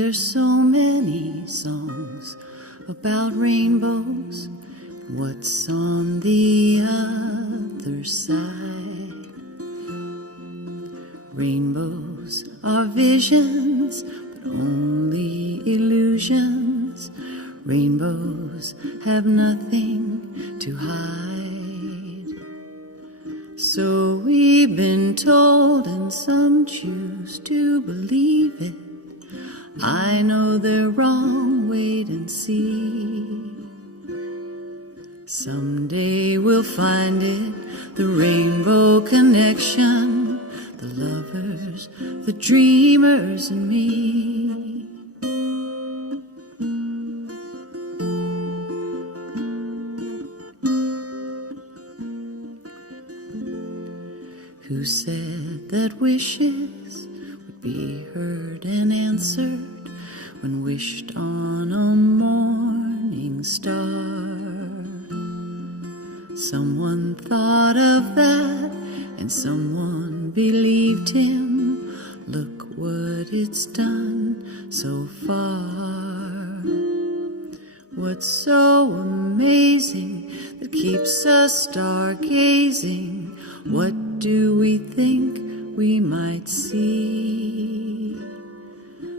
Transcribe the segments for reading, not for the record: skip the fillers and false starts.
There's so many songs about rainbows. What's on the other side? Rainbows are visions, but only illusions. Rainbows have nothing to hide. So we've been told, and some choose to believe it. I know they're wrong, wait and see. Someday we'll find it, the rainbow connection, the lovers, the dreamers, and me. Who said that wishes would be heard and answered when wished on a morning star? Someone thought of that and someone believed him. Look what it's done so far. What's so amazing that keeps us stargazing? What do we think we might see?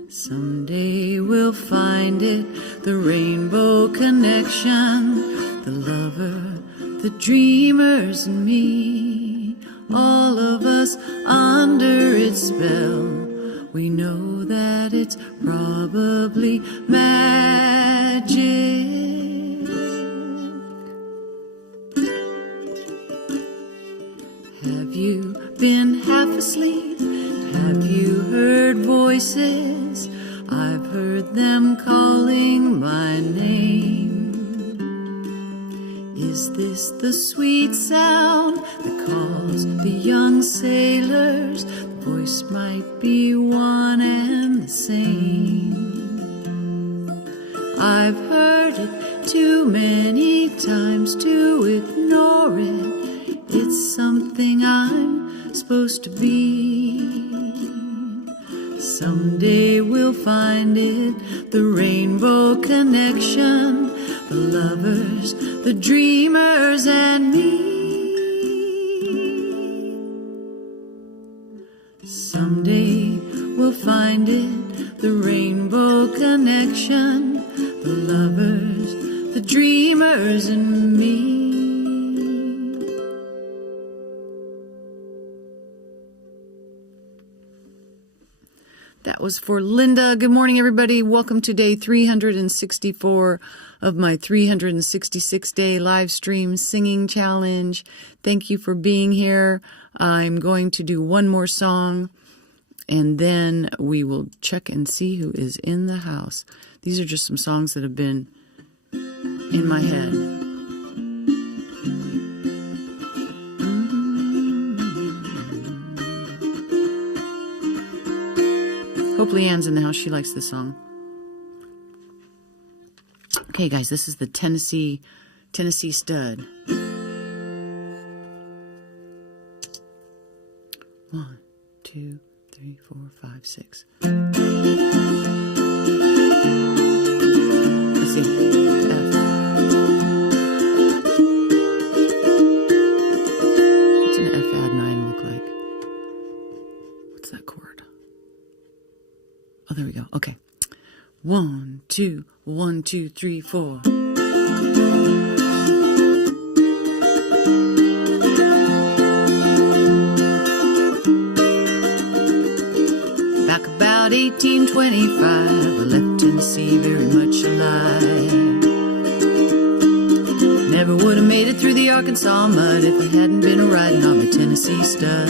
Someday we'll find it, the rainbow connection, the lover, the dreamers, and me. All of us under its spell. We know that it's probably magic. Have you been half asleep? Have you heard voices? I've heard them calling my name. Is this the sweet sound that calls the young sailors? The voice might be one and the same. I've heard it too many times to ignore it. It's something I'm supposed to be. Someday we'll find it, the rainbow connection, the lovers, the dreamers, and me. Someday we'll find it, the rainbow connection, the lovers, the dreamers, and me. That was for Linda. Good morning, everybody. Welcome to day 364 of my 366-day live stream singing challenge. Thank you for being here. I'm going to do one more song, and then we will check and see who is in the house. These are just some songs that have been in my head. Hope Leanne's in the house. She likes this song. Okay, guys, this is the Tennessee Stud. 1, 2, 3, 4, 5, 6. Let's see. F. What's an F add 9 look like? What's that chord? Oh, there we go. Okay. 1, 2, 1, 2, 3, 4. Back about 1825, I left Tennessee very much alive. Never would have made it through the Arkansas mud if I hadn't been riding on the Tennessee Stud.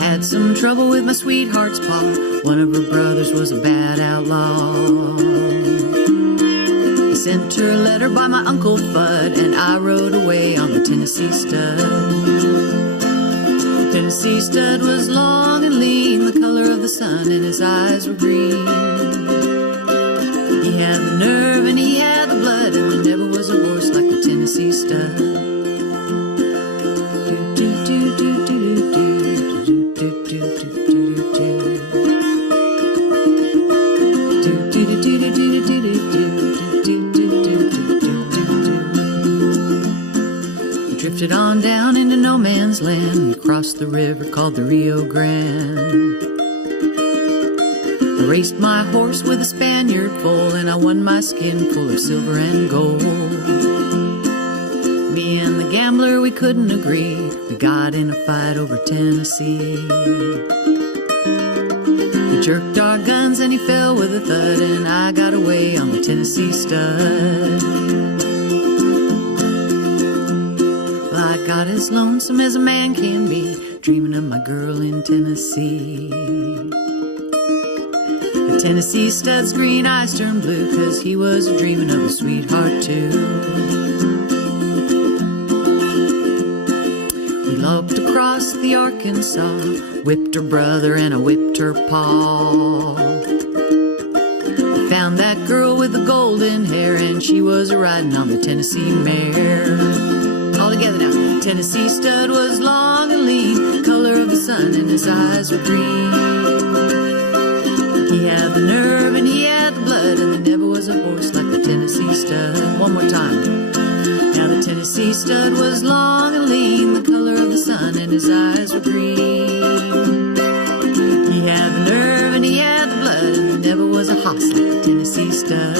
Had some trouble with my sweetheart's pa. One of her brothers was a bad outlaw. He sent her a letter by my Uncle Fudd, and I rode away on the Tennessee Stud. The Tennessee Stud was long and lean, the color of the sun, and his eyes were green. He had the nerve and he had the blood, and there never was a horse like the Tennessee Stud. the river called the Rio Grande. I raced my horse with a Spaniard foal, and I won my skin full of silver and gold. Me and the gambler, we couldn't agree. We got in a fight over Tennessee. We jerked our guns and he fell with a thud, and I got away on the Tennessee Stud. Well, I got as lonesome as a man can be, dreaming of my girl in Tennessee. The Tennessee Stud's green eyes turned blue, 'cause he was dreaming of a sweetheart too. We loped across the Arkansas, whipped her brother and I whipped her paw. We found that girl with the golden hair, and she was riding on the Tennessee mare. All together now. Tennessee Stud was long and lean, color of the sun, and his eyes were green. He had the nerve and he had the blood, and there never was a horse like the Tennessee Stud. One more time. Now the Tennessee Stud was long and lean, the color of the sun, and his eyes were green. He had the nerve and he had the blood, and there never was a hoss like the Tennessee Stud.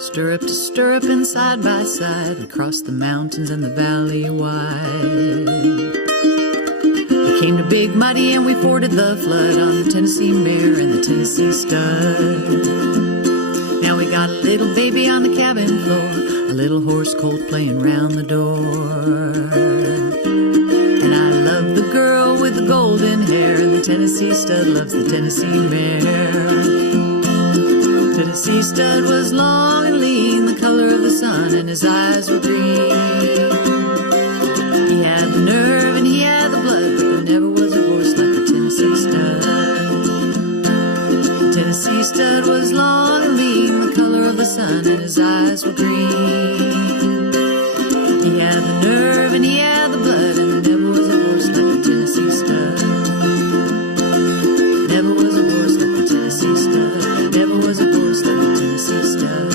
Stirrup to stirrup and side by side, we crossed the mountains and the valley wide. We came to Big Muddy and we forded the flood on the Tennessee mare and the Tennessee Stud. Now we got a little baby on the cabin floor, a little horse colt playing round the door. And I love the girl with the golden hair, and the Tennessee Stud loves the Tennessee mare. Tennessee Stud was long and lean, the color of the sun, and his eyes were green. He had the nerve and he had the blood, but there never was a horse like the Tennessee Stud. The Tennessee Stud was long and lean, the color of the sun, and his eyes were green. He had the nerve and he had the blood, and there never was a horse like the Tennessee Stud. Never was a horse like the Tennessee Stud. Never was a horse like the Tennessee Stud.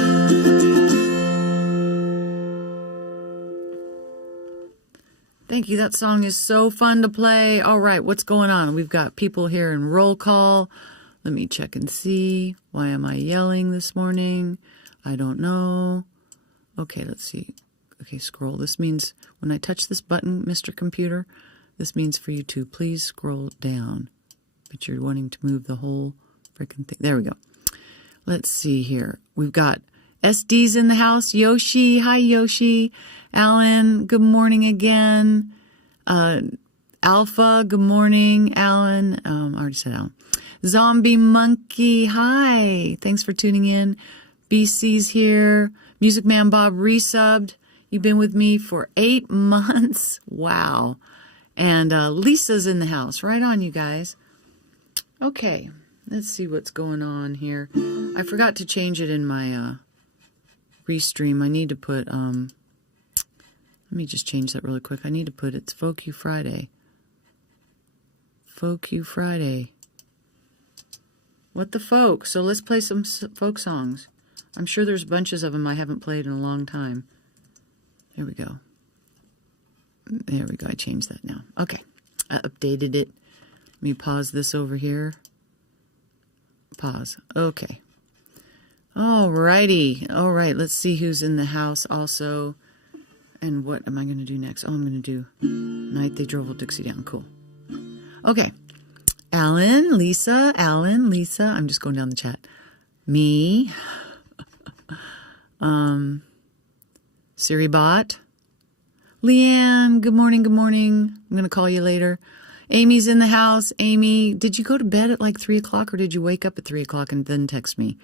Thank you. That song is so fun to play. All right, what's going on? We've got people here in roll call. Let me check and see. Why am I yelling this morning? I don't know. Okay, let's see. Okay, scroll. This means when I touch this button, Mr. Computer, this means for you to please scroll down. But you're wanting to move the whole freaking thing. There we go. Let's see here. We've got SD's in the house. Yoshi. Hi, Yoshi. Alan, good morning again. Alpha, good morning. Alan. I already said Alan. Zombie Monkey. Hi. Thanks for tuning in. BC's here. Music Man Bob resubbed. You've been with me for 8 months. Wow. And Lisa's in the house. Right on, you guys. Okay, let's see what's going on here. I forgot to change it in my restream. I need to put, let me just change that really quick. I need to put, it's Folk You Friday. Folk You Friday. What the folk? So let's play some folk songs. I'm sure there's bunches of them I haven't played in a long time. There we go. There we go. I changed that now. Okay, I updated it. Let me pause this over here. Pause. Okay. All righty. All right. Let's see who's in the house also. And what am I going to do next? Oh, I'm going to do Night They Drove Old Dixie Down. Cool. Okay. Alan, Lisa, Alan, Lisa. I'm just going down the chat. Me. Siribot. Leanne, good morning, good morning. I'm going to call you later. Amy's in the house. Amy, did you go to bed at like 3 o'clock or did you wake up at 3 o'clock and then text me?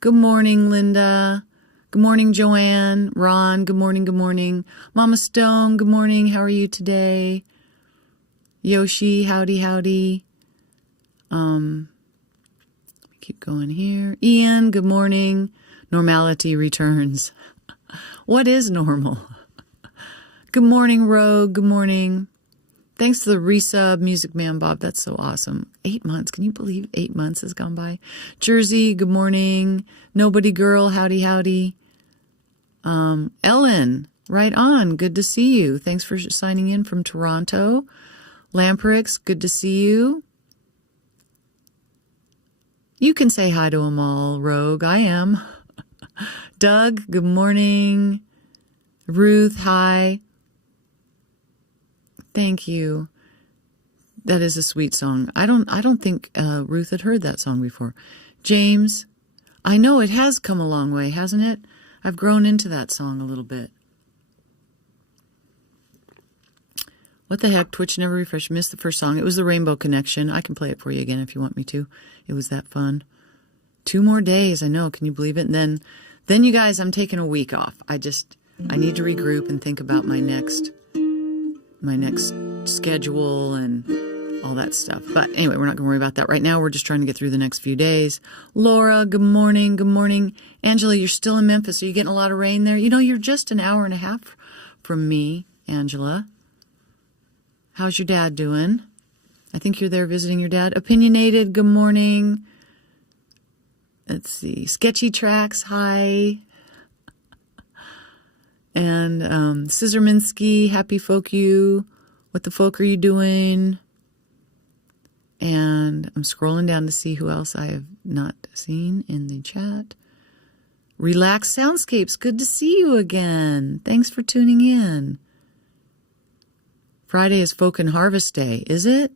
Good morning, Linda. Good morning, Joanne. Ron, good morning, good morning. Mama Stone, good morning. How are you today? Yoshi, howdy, howdy. Keep going here. Ian, good morning. Normality returns. What is normal? Good morning, Rogue. Good morning. Thanks to the resub, Music Man Bob. That's so awesome. 8 months. Can you believe 8 months has gone by? Jersey, good morning. Nobody Girl, howdy, howdy. Ellen, right on. Good to see you. Thanks for signing in from Toronto. Lamprix, good to see you. You can say hi to them all, Rogue. I am. Doug, good morning. Ruth, hi. Thank you. That is a sweet song. I don't think Ruth had heard that song before. James, I know it has come a long way, hasn't it? I've grown into that song a little bit. What the heck? Twitch never refreshed. Missed the first song. It was the Rainbow Connection. I can play it for you again if you want me to. It was that fun. 2 more days. I know. Can you believe it? And then you guys, I'm taking a week off. I need to regroup and think about my next schedule and all that stuff. But anyway, we're not going to worry about that right now. We're just trying to get through the next few days. Laura, good morning. Good morning. Angela, you're still in Memphis. Are you getting a lot of rain there? You know, you're just an hour and a half from me, Angela. How's your dad doing? I think you're there visiting your dad. Opinionated, good morning. Let's see. Sketchy Tracks, hi. And Scissorminsky, happy folk you. What the folk are you doing? And I'm scrolling down to see who else I have not seen in the chat. Relax Soundscapes, good to see you again. Thanks for tuning in. Friday is Folk and Harvest Day, is it?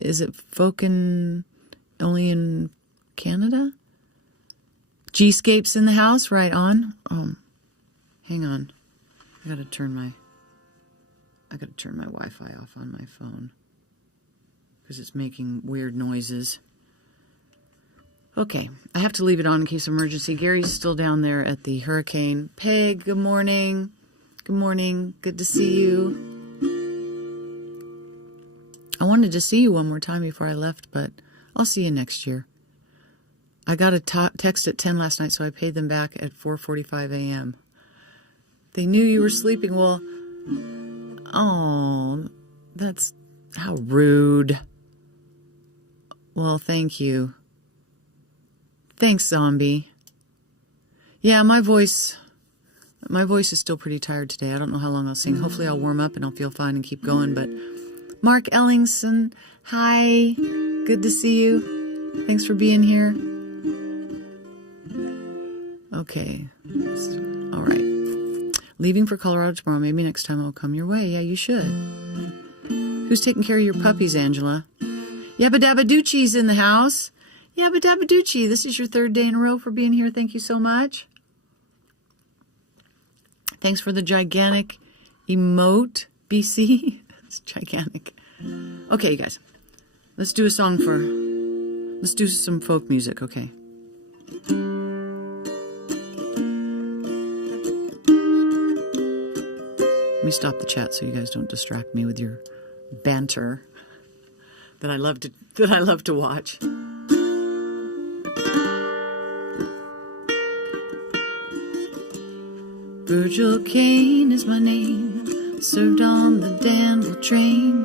Is it Folk and only in Canada? G-Scapes in the house, right on. Hang on. I gotta turn my Wi-Fi off on my phone because it's making weird noises. Okay, I have to leave it on in case of emergency. Gary's still down there at the hurricane. Peg, good morning. Good morning. Good to see you. I wanted to see you one more time before I left, but I'll see you next year. I got a text at 10 last night, so I paid them back at 4:45 a.m. They knew you were sleeping. Well, oh, that's how rude. Well, thank you. Thanks, Zombie. Yeah, my voice is still pretty tired today. I don't know how long I'll sing. Hopefully I'll warm up and I'll feel fine and keep going. But Mark Ellingson, hi. Good to see you. Thanks for being here. Okay. All right. Leaving for Colorado tomorrow. Maybe next time I'll come your way. Yeah, you should. Who's taking care of your puppies, Angela? Yabba Dabba Doochie's in the house. Yabba Dabba Doochie, this is your 3rd day in a row for being here. Thank you so much. Thanks for the gigantic emote, BC. It's gigantic. Okay, you guys. Let's do some folk music, okay? Let me stop the chat so you guys don't distract me with your banter that I love to watch. Virgil Kane is my name, served on the Danville train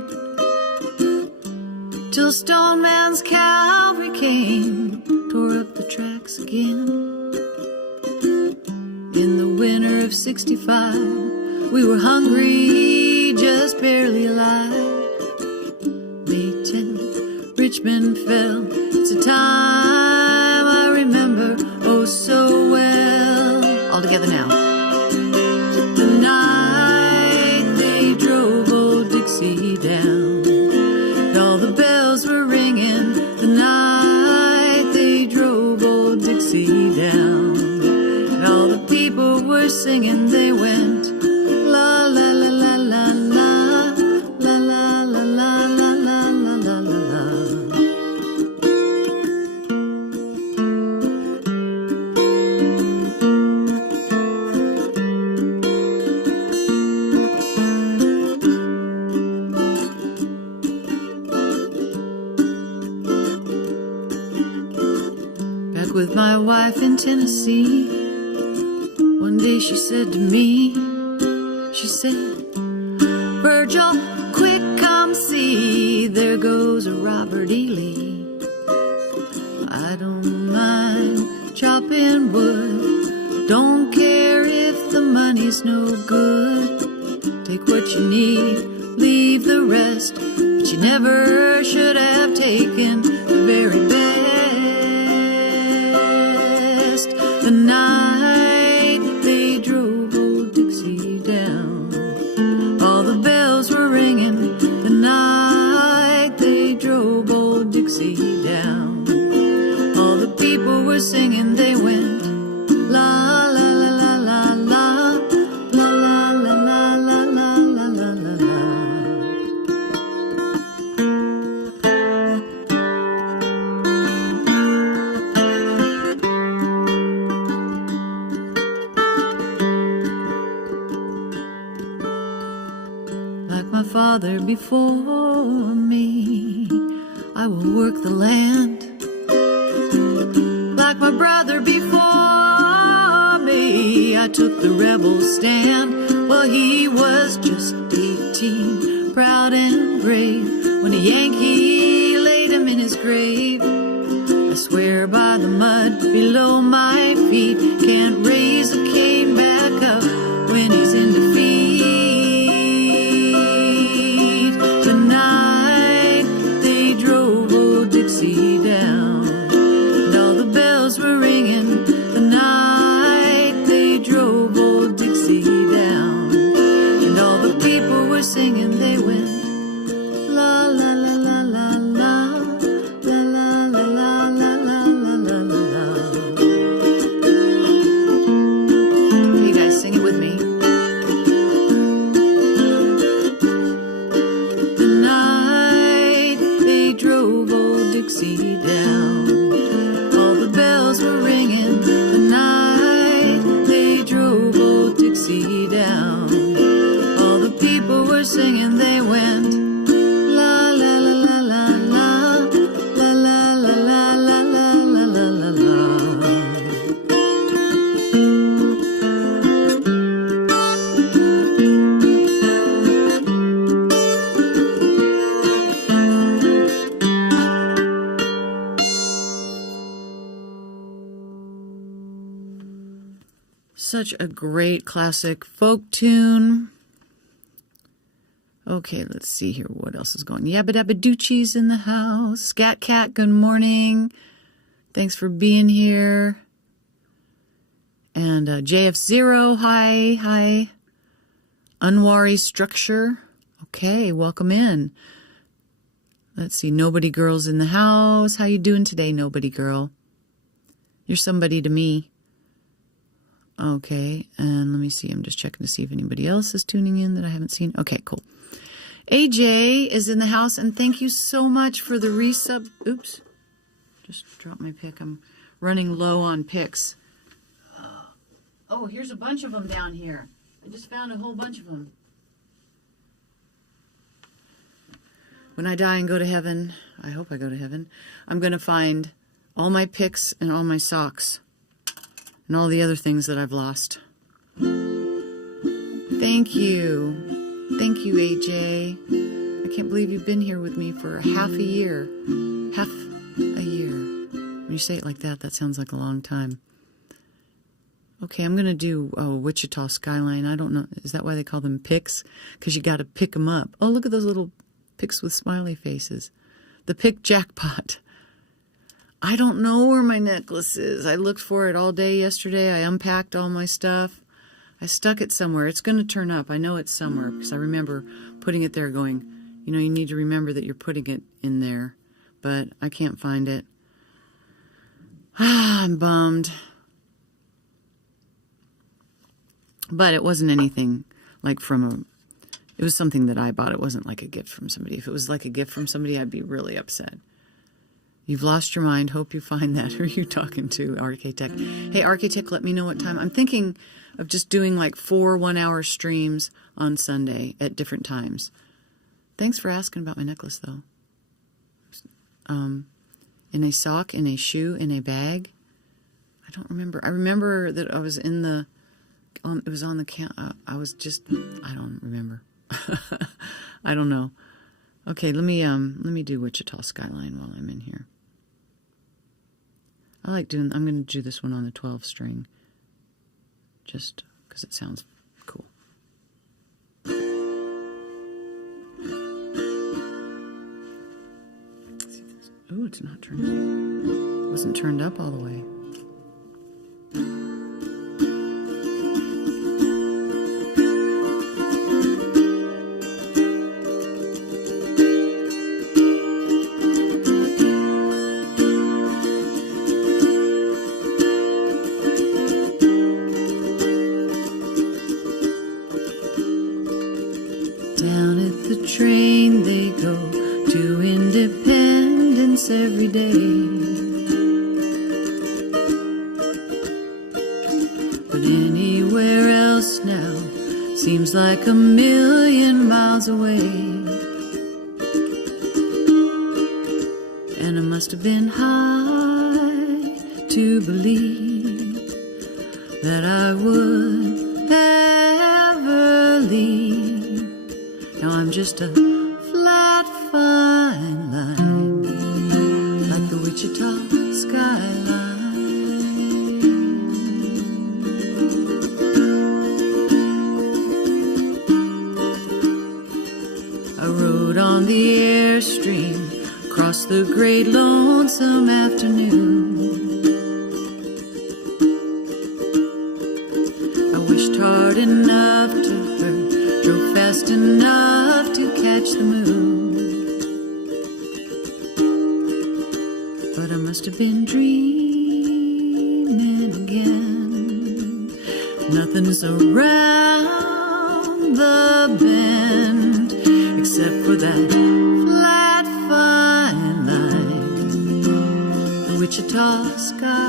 till Stoneman's cavalry came, tore up the tracks again. In the winter of '65, we were hungry, just barely alive. May 10th, Richmond fell. It's a time I remember oh so well. All together now. The night they drove old Dixie down, and all the bells were ringing. The night they drove old Dixie down, and all the people were singing. They went la la la la la la la la la la la la la la la. Back with my wife in Tennessee, one day she said to me, she said, Virgil, quick, goes a Robert E. Lee. I don't mind chopping wood, don't care if the money's no good. Take what you need, leave the rest, but you never should have taken the very best. The night they drove old Dixie down, all the bells were ringing. The night they drove old Dixie down, all the people were singing. They went la la la la la la la la la la la la la la la. Like my father before me, I will work the land. Like my brother before me, I took the rebel stand. Well, he was just 18, proud and brave, when a Yankee laid him in his grave. I swear by the mud below my feet, can't raise a cane back up when he's in defeat. Tonight they drove old Dixie down, and all the bells were ringing. The night they drove old Dixie down, and all the people were singing. They went la la la la la la la la la la la la la la la. You guys sing it with me. The night they drove old Dixie down, all the bells were ringing. The night they drove old Dixie down, all the people were singing. They went la la la la la la la la la la la la la la la. Such a great classic folk tune. Okay, let's see here. What else is going? Yabba Dabba Doochie's in the house. Scat Cat, good morning. Thanks for being here. And JF0, hi. Unwari Structure. Okay, welcome in. Let's see. Nobody Girl's in the house. How you doing today, Nobody Girl? You're somebody to me. Okay, and let me see. I'm just checking to see if anybody else is tuning in that I haven't seen. Okay, cool. AJ is in the house, and thank you so much for the resub. Oops, just dropped my pick. I'm running low on picks. Oh, here's a bunch of them down here. I just found a whole bunch of them. When I die and go to heaven, I hope I go to heaven, I'm going to find all my picks and all my socks and all the other things that I've lost. Thank you. Thank you, AJ. I can't believe you've been here with me for half a year. Half a year. When you say it like that, that sounds like a long time. Okay, I'm going to do Wichita Skyline. I don't know. Is that why they call them picks? Because you got to pick them up. Oh, look at those little picks with smiley faces. The pick jackpot. I don't know where my necklace is. I looked for it all day yesterday. I unpacked all my stuff. I stuck it somewhere. It's going to turn up. I know it's somewhere because I remember putting it there going, you know, you need to remember that you're putting it in there. But I can't find it. I'm bummed. But it wasn't anything like it was something that I bought. It wasn't like a gift from somebody. If it was like a gift from somebody, I'd be really upset. You've lost your mind. Hope you find that. Who are you talking to, Architect? Hey, Architect, let me know what time. I'm thinking of just doing like 4 one-hour streams on Sunday at different times. Thanks for asking about my necklace, though. In a sock, in a shoe, in a bag. I don't remember. I remember that I was in the... it was on the I was just... I don't remember. I don't know. Okay, let me do Wichita Skyline while I'm in here. I'm going to do this one on the 12 string, just because it sounds cool. Oh, it's not turned up. It wasn't turned up all the way. Down at the train they go to Independence every day. But anywhere else now seems like a million miles away. And I must have been high to believe that I would ever leave. Now I'm just a flat, fine line, like the Wichita skyline. I rode on the Airstream across the great lonesome afternoon. I wished hard enough to hurt, drove fast enough to catch the moon. But I must have been dreaming again. Nothing's around the bend except for that flat, fine line, the Wichita skyline.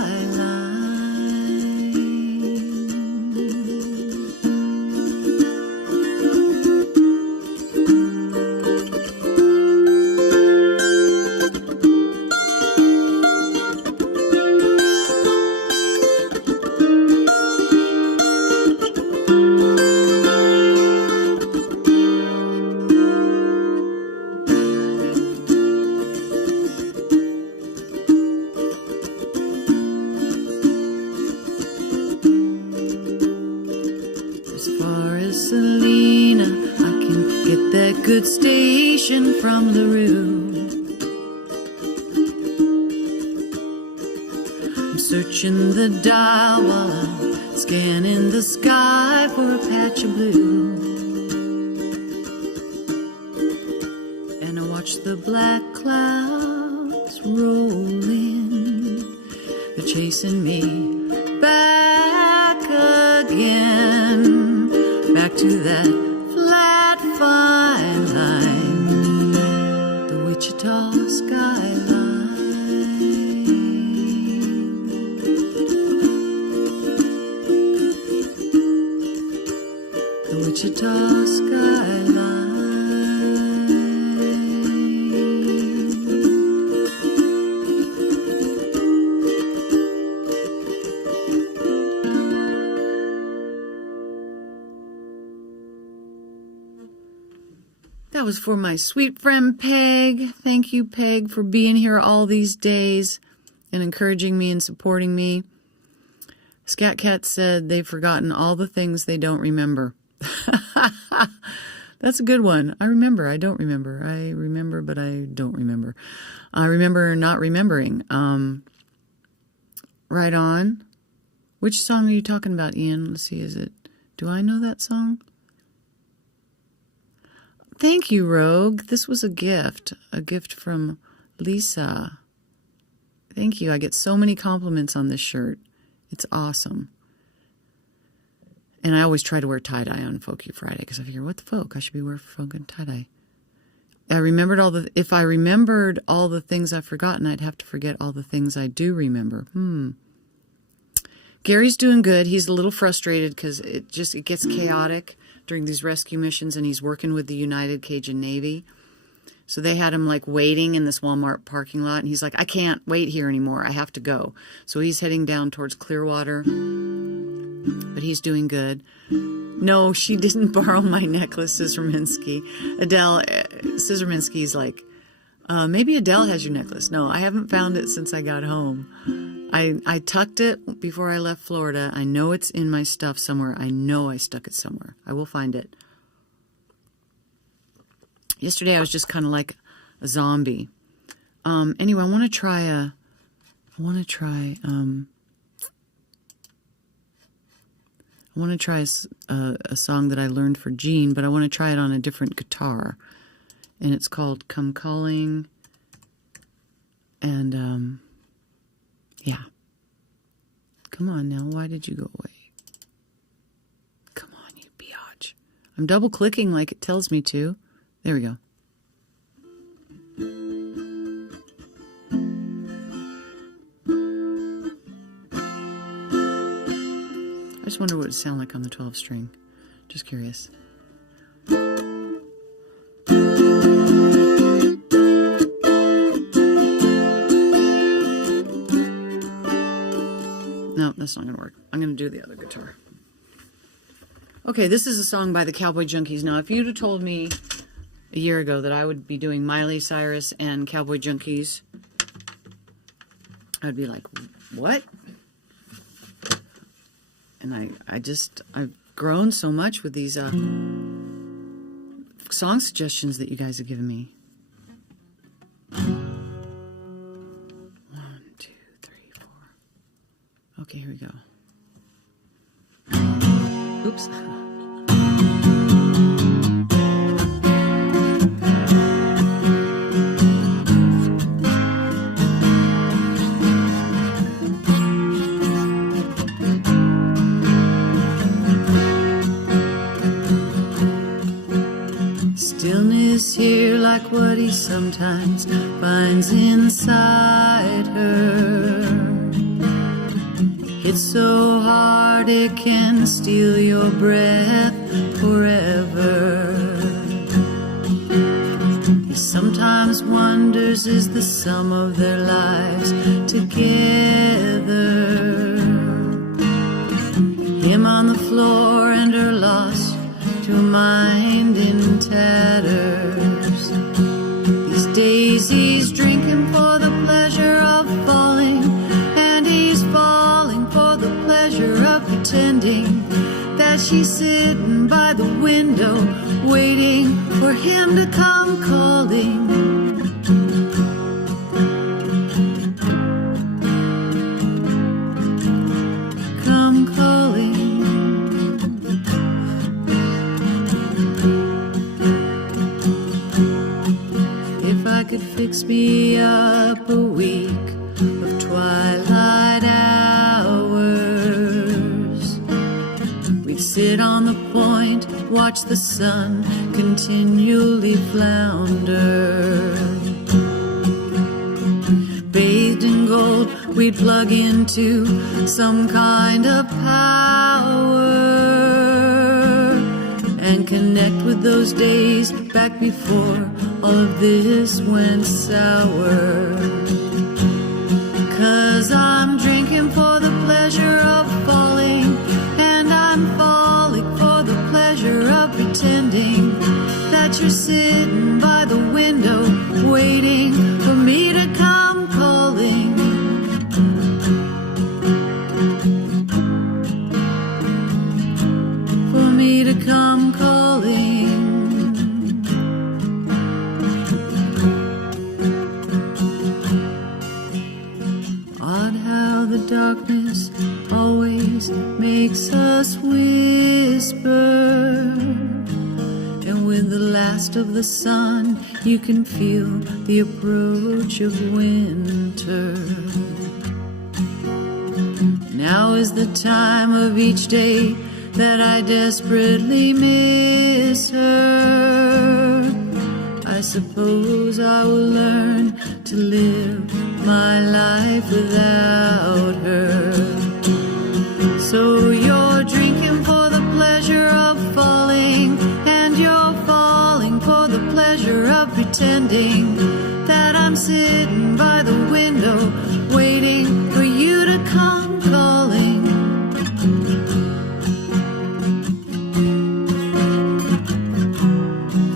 Selena, I can get that good station from LaRue. I'm searching the dial while I'm scanning the sky for a patch of blue. And I watch the black clouds roll in. They're chasing me back again. Back to that flat, fine line, the Wichita skyline. The Wichita skyline. That was for my sweet friend Peg. Thank you, Peg, for being here all these days and encouraging me and supporting me. Scat Cat said they've forgotten all the things they don't remember. That's a good one. I remember. I don't remember. I remember, but I don't remember. I remember not remembering. Right on. Which song are you talking about, Ian? Let's see. Do I know that song? Thank you, Rogue. This was a gift from Lisa. Thank you. I get so many compliments on this shirt. It's awesome. And I always try to wear tie-dye on Folky Friday because I figure, what the folk? I should be wearing folk and tie-dye. If I remembered all the things I've forgotten, I'd have to forget all the things I do remember. Gary's doing good. He's a little frustrated because it gets chaotic during these rescue missions, and he's working with the United Cajun Navy. So they had him like waiting in this Walmart parking lot, and he's like, I can't wait here anymore. I have to go. So he's heading down towards Clearwater, but he's doing good. No, she didn't borrow my necklace, says Rominsky. Adele, Scissorminsky's like, maybe Adele has your necklace. No, I haven't found it since I got home. I tucked it before I left Florida. I know it's in my stuff somewhere. I know I stuck it somewhere. I will find it. Yesterday I was just kind of like a zombie. Anyway, I want to try a song that I learned for Jean, but I want to try it on a different guitar. And it's called Come Calling. And, yeah. Come on now. Why did you go away? Come on, you biatch. I'm double clicking like it tells me to. There we go. I just wonder what it would sound like on the 12 string. Just curious. No, that's not going to work. I'm going to do the other guitar. Okay, this is a song by the Cowboy Junkies. Now, if you'd have told me a year ago that I would be doing Miley Cyrus and Cowboy Junkies, I'd be like, what? And I've grown so much with these song suggestions that you guys have given me. 1, 2, 3, 4. Okay, here we go. Oops. Stillness here like what he sometimes finds inside her. It's so hard it can steal your breath forever. He sometimes wonders, is the sum of their lives together? Him on the floor and her lost to a mind in tatters. These days he's drinking for the pleasure of falling, and he's falling for the pleasure of pretending that she's sitting by the window waiting for him to come calling. Come calling. If I could fix me up a week of twilight hours, we'd sit on the point, watch the sun continually flounder. Bathed in gold, we'd plug into some kind of power and connect with those days back before all of this went sour. 'Cause I'm drinking for the pleasure of falling, and I'm falling for the pleasure of pretending that you're sitting by the window waiting for me to come calling. For me to come calling. Odd how the darkness always makes us whisper, and with the last of the sun you can feel the approach of winter. Now is the time of each day that I desperately miss her. I suppose I will learn to live my life without her. So you're drinking for the pleasure of falling, and you're falling for the pleasure of pretending that I'm sitting by the window waiting for you to come calling.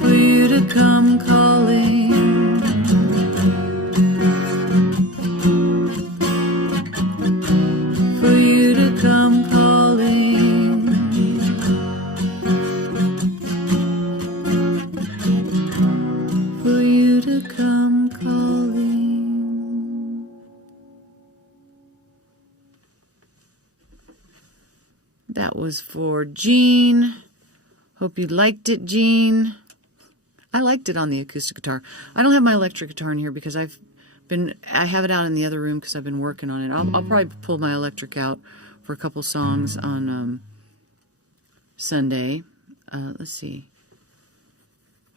For you to come calling. That was for Jean. Hope you liked it, Jean. I liked it on the acoustic guitar. I don't have my electric guitar in here because I have it out in the other room because I've been working on it. I'll probably pull my electric out for a couple songs on Sunday. Let's see.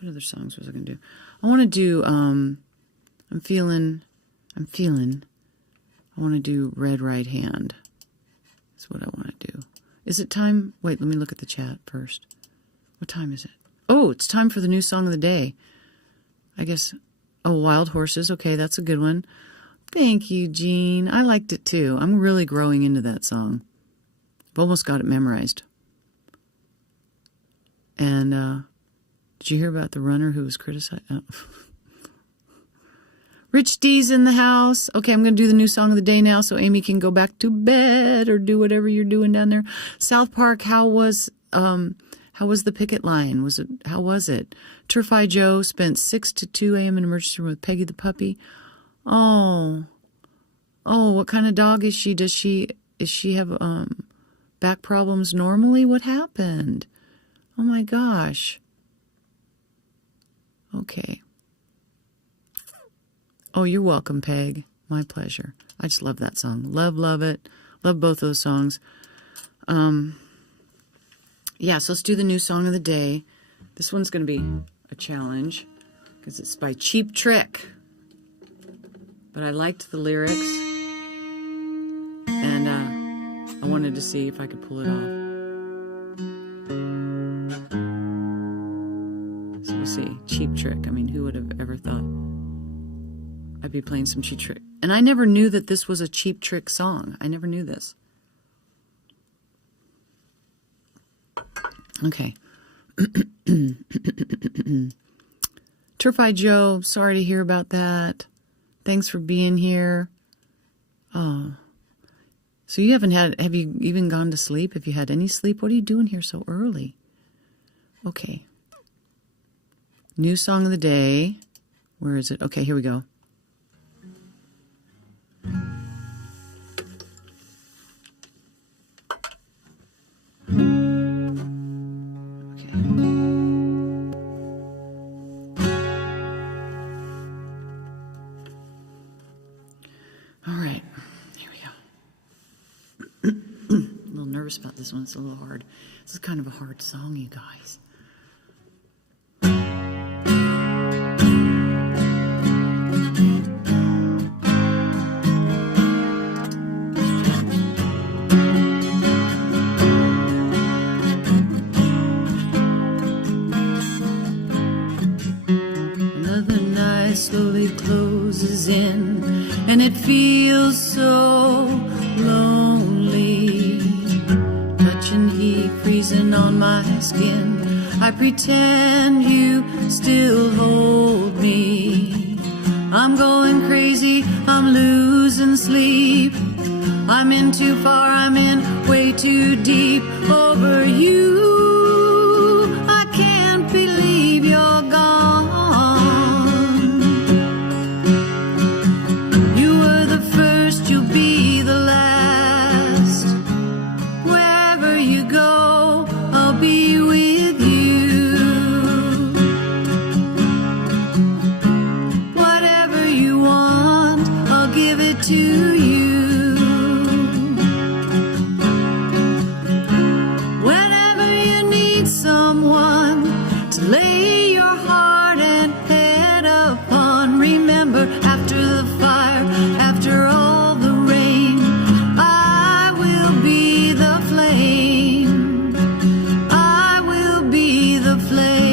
What other songs was I going to do? I want to do, I'm feeling, I want to do Red Right Hand. That's what I want to do. Is it time? Wait, let me look at the chat first. What time is it? Oh, it's time for the new song of the day. I guess, oh, Wild Horses. Okay, that's a good one. Thank you, Jean. I liked it too. I'm really growing into that song. I've almost got it memorized. And, did you hear about the runner who was criticized? Oh. Rich D's in the house. Okay, I'm going to do the new song of the day now so Amy can go back to bed or do whatever you're doing down there. South Park, how was the picket line? How was it? Turfy Joe spent 6 to 2 a.m. in emergency room with Peggy the puppy. Oh, what kind of dog is she? Does she have back problems normally? What happened? Oh my gosh. Okay. Oh, you're welcome, Peg. My pleasure. I just love that song. Love it. Love both those songs. Yeah, so let's do the new song of the day. This one's going to be a challenge because it's by Cheap Trick. But I liked the lyrics, and I wanted to see if I could pull it off. So we'll see. Cheap Trick. I mean, who would have ever thought I'd be playing some Cheap Trick? And I never knew that this was a Cheap Trick song. I never knew this. Okay. Turfy Joe, sorry to hear about that. Thanks for being here. Oh. So you have you even gone to sleep? Have you had any sleep? What are you doing here so early? Okay. New song of the day. Where is it? Okay, here we go. About this one. It's a little hard. This is kind of a hard song, you guys. Another night slowly closes in, and it feels so lonely. Touching heat freezing on my skin. I pretend you still hold me. I'm going crazy, I'm losing sleep. I'm in too far, I'm in way too deep over you. I can't believe you're gone. You were the first, you'll be the last. Wherever you go, I'll be with you. Whatever you want, I'll give it to you. Whenever you need someone to lay your heart and head upon, remember after the fire, after all the rain, I will be the flame. I will be the flame.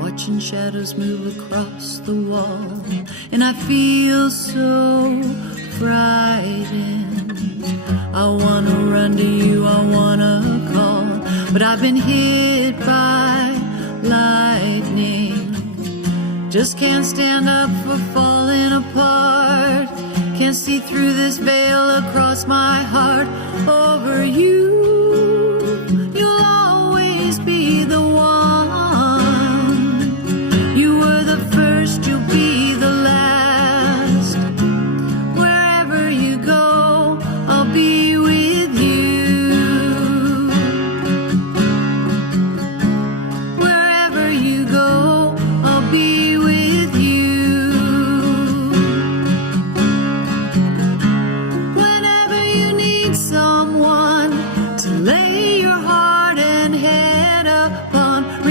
Watching shadows move across the wall, and I feel so frightened. I wanna run to you, I wanna call, but I've been hit by lightning. Just can't stand up for falling apart. Can't see through this veil across my heart. Over you, you'll always be the one.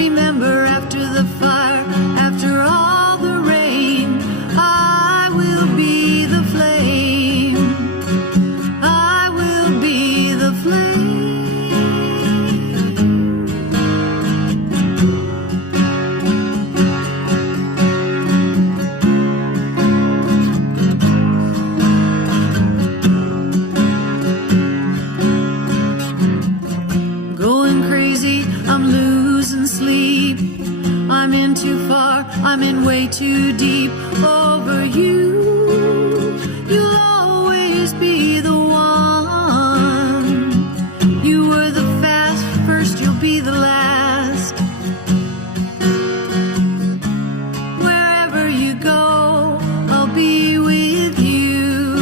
Remember after the fire, after all the rain, I will be the flame. I will be the flame. Going crazy, I'm losing sleep. I'm in too far, I'm in way too deep. Over you, you'll always be the one. You were the fast first, you'll be the last. Wherever you go, I'll be with you.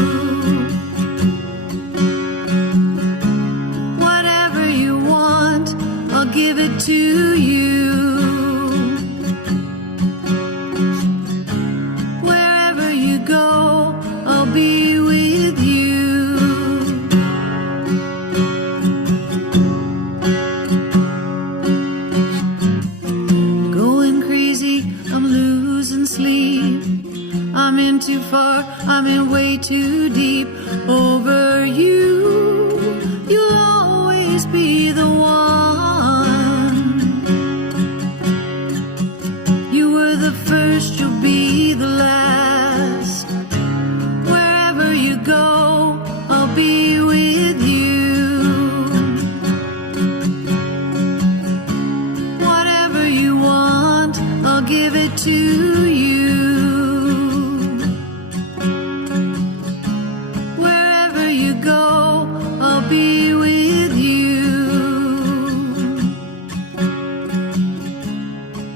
Whatever you want, I'll give it to you. Wherever you go, I'll be with you. Going crazy, I'm losing sleep. I'm in too far, I'm in way too deep. Over you, you'll always be the one. You were the first, you'll be the last. Wherever you go, I'll be with you. Whatever you want, I'll give it to you. Wherever you go, I'll be with you.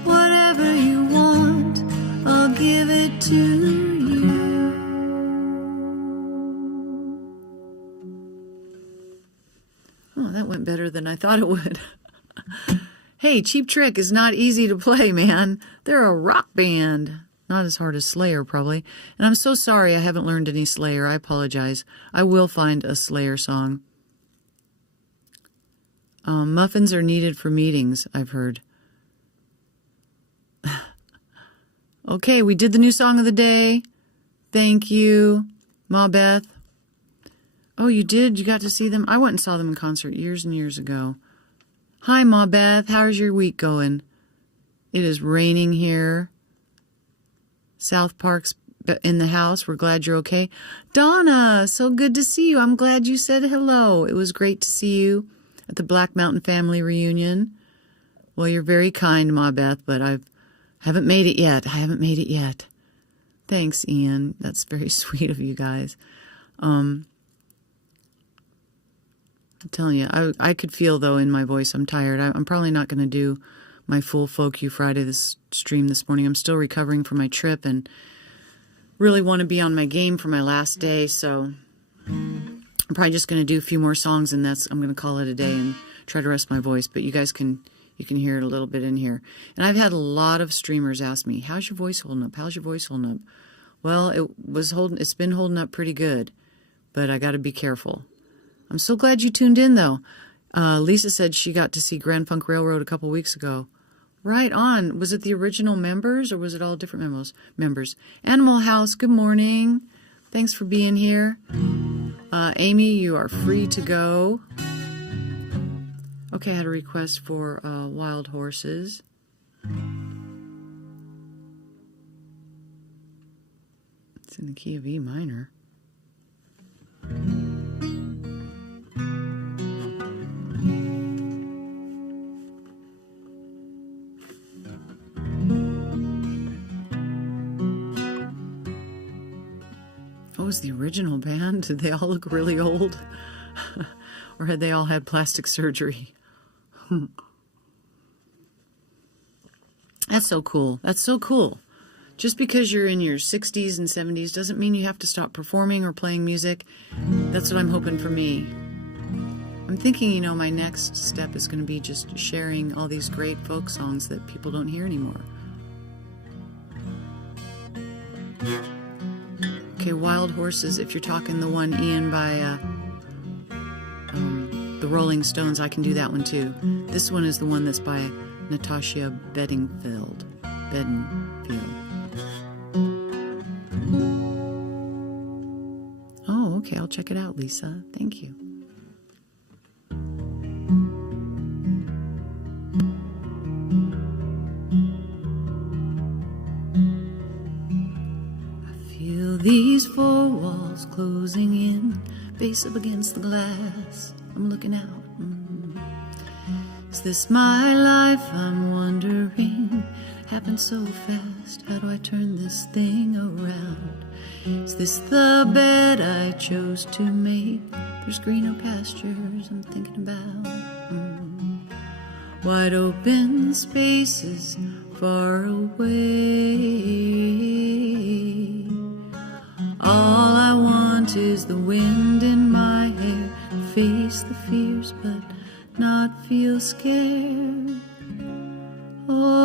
Whatever you want, I'll give it to you. Oh, that went better than I thought it would. Hey, Cheap Trick is not easy to play, man. They're a rock band. Not as hard as Slayer, probably. And I'm so sorry I haven't learned any Slayer. I apologize. I will find a Slayer song. Muffins are needed for meetings, I've heard. Okay, we did the new song of the day. Thank you, Ma Beth. Oh, you did? You got to see them? I went and saw them in concert years and years ago. Hi, Ma Beth. How's your week going? It is raining here. South Park's in the house. We're glad you're okay. Donna, so good to see you. I'm glad you said hello. It was great to see you at the Black Mountain family reunion. Well, you're very kind, Ma Beth, but I haven't made it yet. I haven't made it yet. Thanks, Ian. That's very sweet of you guys. I'm telling you, I could feel, though, in my voice, I'm tired. I'm probably not going to do my full Folk You Friday this stream this morning. I'm still recovering from my trip and really want to be on my game for my last day, so I'm probably just going to do a few more songs, and I'm going to call it a day and try to rest my voice. But you guys you can hear it a little bit in here. And I've had a lot of streamers ask me, how's your voice holding up? How's your voice holding up? Well, it's been holding up pretty good, but I got to be careful. I'm so glad you tuned in, though. Lisa said she got to see Grand Funk Railroad a couple weeks ago. Right on. Was it the original members, or was it all different members? Animal House, good morning. Thanks for being here. Amy, you are free to go. Okay, I had a request for Wild Horses. It's in the key of E minor. What was the original band? Did they all look really old? Or had they all had plastic surgery? That's so cool. That's so cool. Just because you're in your 60s and 70s doesn't mean you have to stop performing or playing music. That's what I'm hoping for me. I'm thinking, my next step is going to be just sharing all these great folk songs that people don't hear anymore. Okay, Wild Horses, if you're talking the one, Ian, by the Rolling Stones, I can do that one too. This one is the one that's by Natasha Bedingfield. Oh, okay, I'll check it out, Lisa. Thank you. These four walls closing in, face up against the glass. I'm looking out. Is this my life? I'm wondering. Happened so fast. How do I turn this thing around? Is this the bed I chose to make? There's greener pastures I'm thinking about. Wide open spaces far away. All I want is the wind in my hair, face the fears but not feel scared. Oh,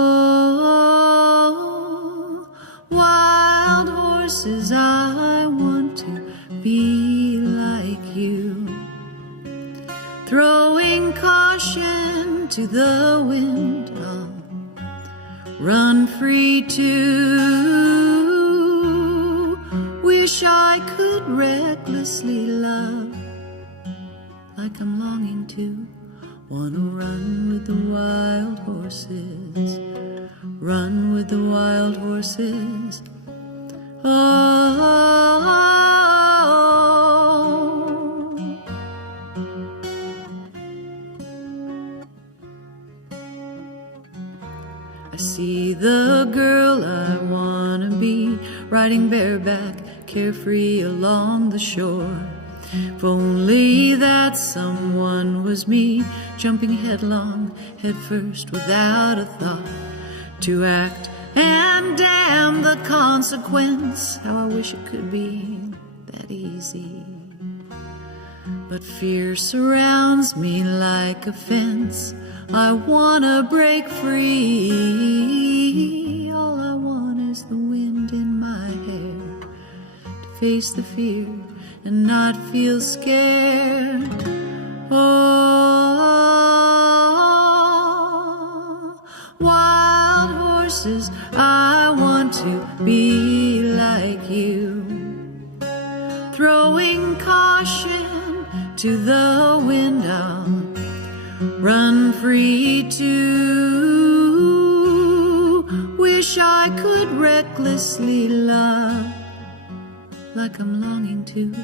wild horses, I want to be like you. Throwing caution to the wind, I'll run free too. Wish I could recklessly love like I'm longing to. Wanna run with the wild horses, run with the wild horses. Oh, I see the girl I wanna be, riding bareback, carefree along the shore. If only that someone was me, jumping headlong, head first, without a thought to act, and damn the consequence. How I wish it could be that easy. But fear surrounds me like a fence. I wanna break free. All I want is the wind in my hair, to face the fear and not feel scared. Oh, wild horses, I want to be like you. Throwing caution to the wind, I'll run free too. Wish I could recklessly love like I'm longing to.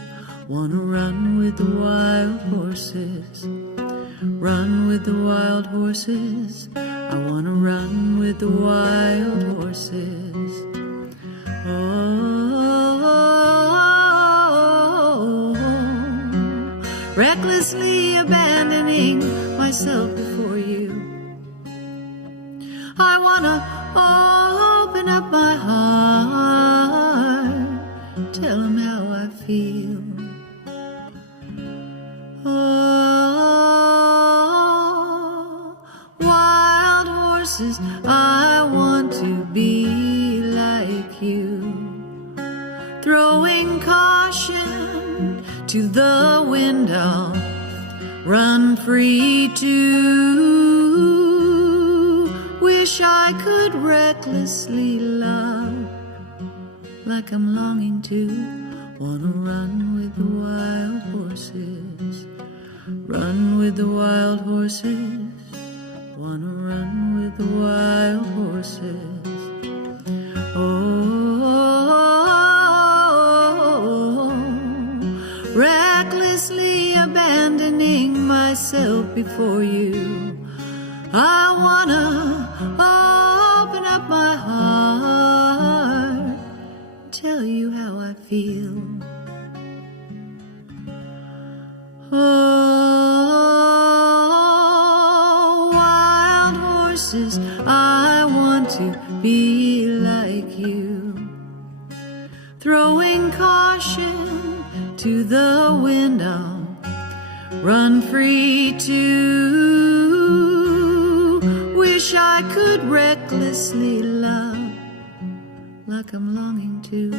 Wanna run with the wild horses, run with the wild horses. I wanna run with the wild horses. Oh, recklessly abandoning myself before you. I wanna open up my heart, tell them how I feel. Oh, wild horses, I want to be like you. Throwing caution to the wind, I'll run free too. Wish I could recklessly love like I'm longing to. Wanna run with the wild horses, run with the wild horses. Wanna run with the wild horses. Oh, recklessly abandoning myself before you. I wanna open up my heart, tell you how I feel. Oh, wild horses, I want to be like you. Throwing caution to the wind, I'll run free too. Wish I could recklessly love like I'm longing to.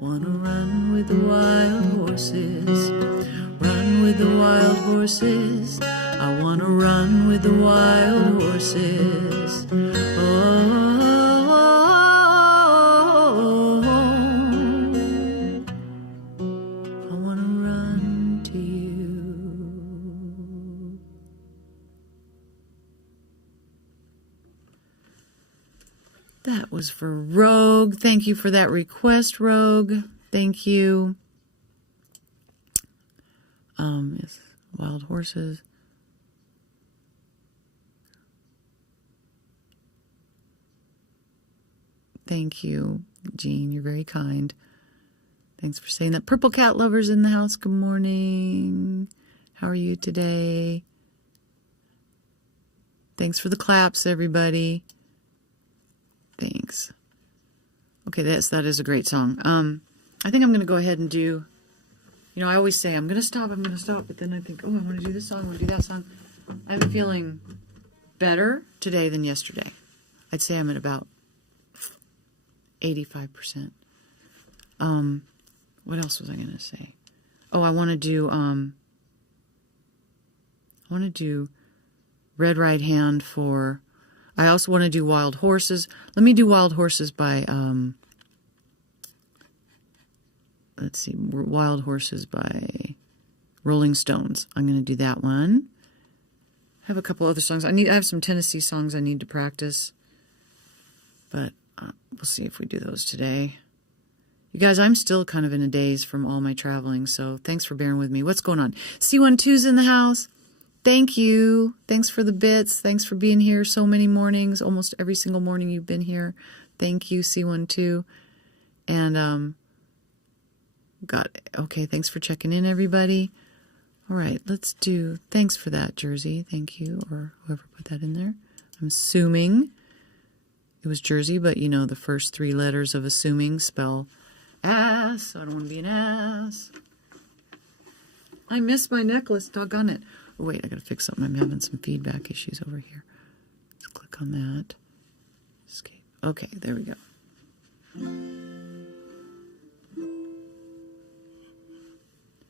Wanna run with the wild horses, run with the wild horses. I wanna run with the wild horses. That was for Rogue. Thank you for that request, Rogue. Thank you. Yes, Wild Horses. Thank you, Jean. You're very kind. Thanks for saying that. Purple Cat Lovers in the house. Good morning. How are you today? Thanks for the claps, everybody. Thanks. Okay, that is a great song. I think I'm going to go ahead and do, you know, I always say I'm going to stop, but then I think, oh, I want to do this song, I want to do that song. I'm feeling better today than yesterday. I'd say I'm at about 85%. What else was I going to say? Oh, I want to do Red Right Hand for, I also want to do Wild Horses. Let me do Wild Horses by, let's see, Wild Horses by Rolling Stones. I'm going to do that one. I have a couple other songs. I have some Tennessee songs I need to practice, but we'll see if we do those today. You guys, I'm still kind of in a daze from all my traveling, so thanks for bearing with me. What's going on? C12's in the house. Thank you. Thanks for the bits. Thanks for being here so many mornings. Almost every single morning you've been here. Thank you, C12. And, okay, thanks for checking in, everybody. All right, let's do, thanks for that, Jersey. Thank you, or whoever put that in there. I'm assuming it was Jersey, but you know, the first three letters of assuming spell ass, so I don't want to be an ass. I missed my necklace, doggone it. Oh, wait, I gotta fix something. I'm having some feedback issues over here. Let's click on that. Escape. Okay, there we go.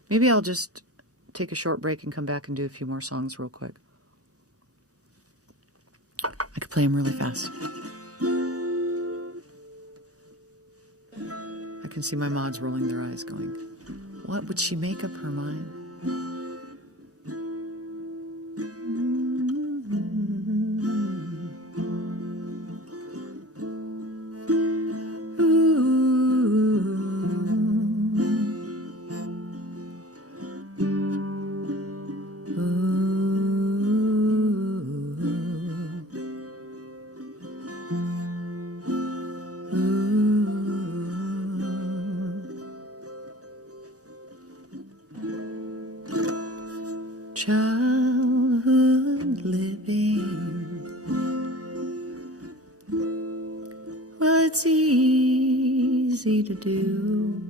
Maybe I'll just take a short break and come back and do a few more songs real quick. I could play them really fast. I can see my mods rolling their eyes going, what, would she make up her mind? Childhood living, well, it's easy to do.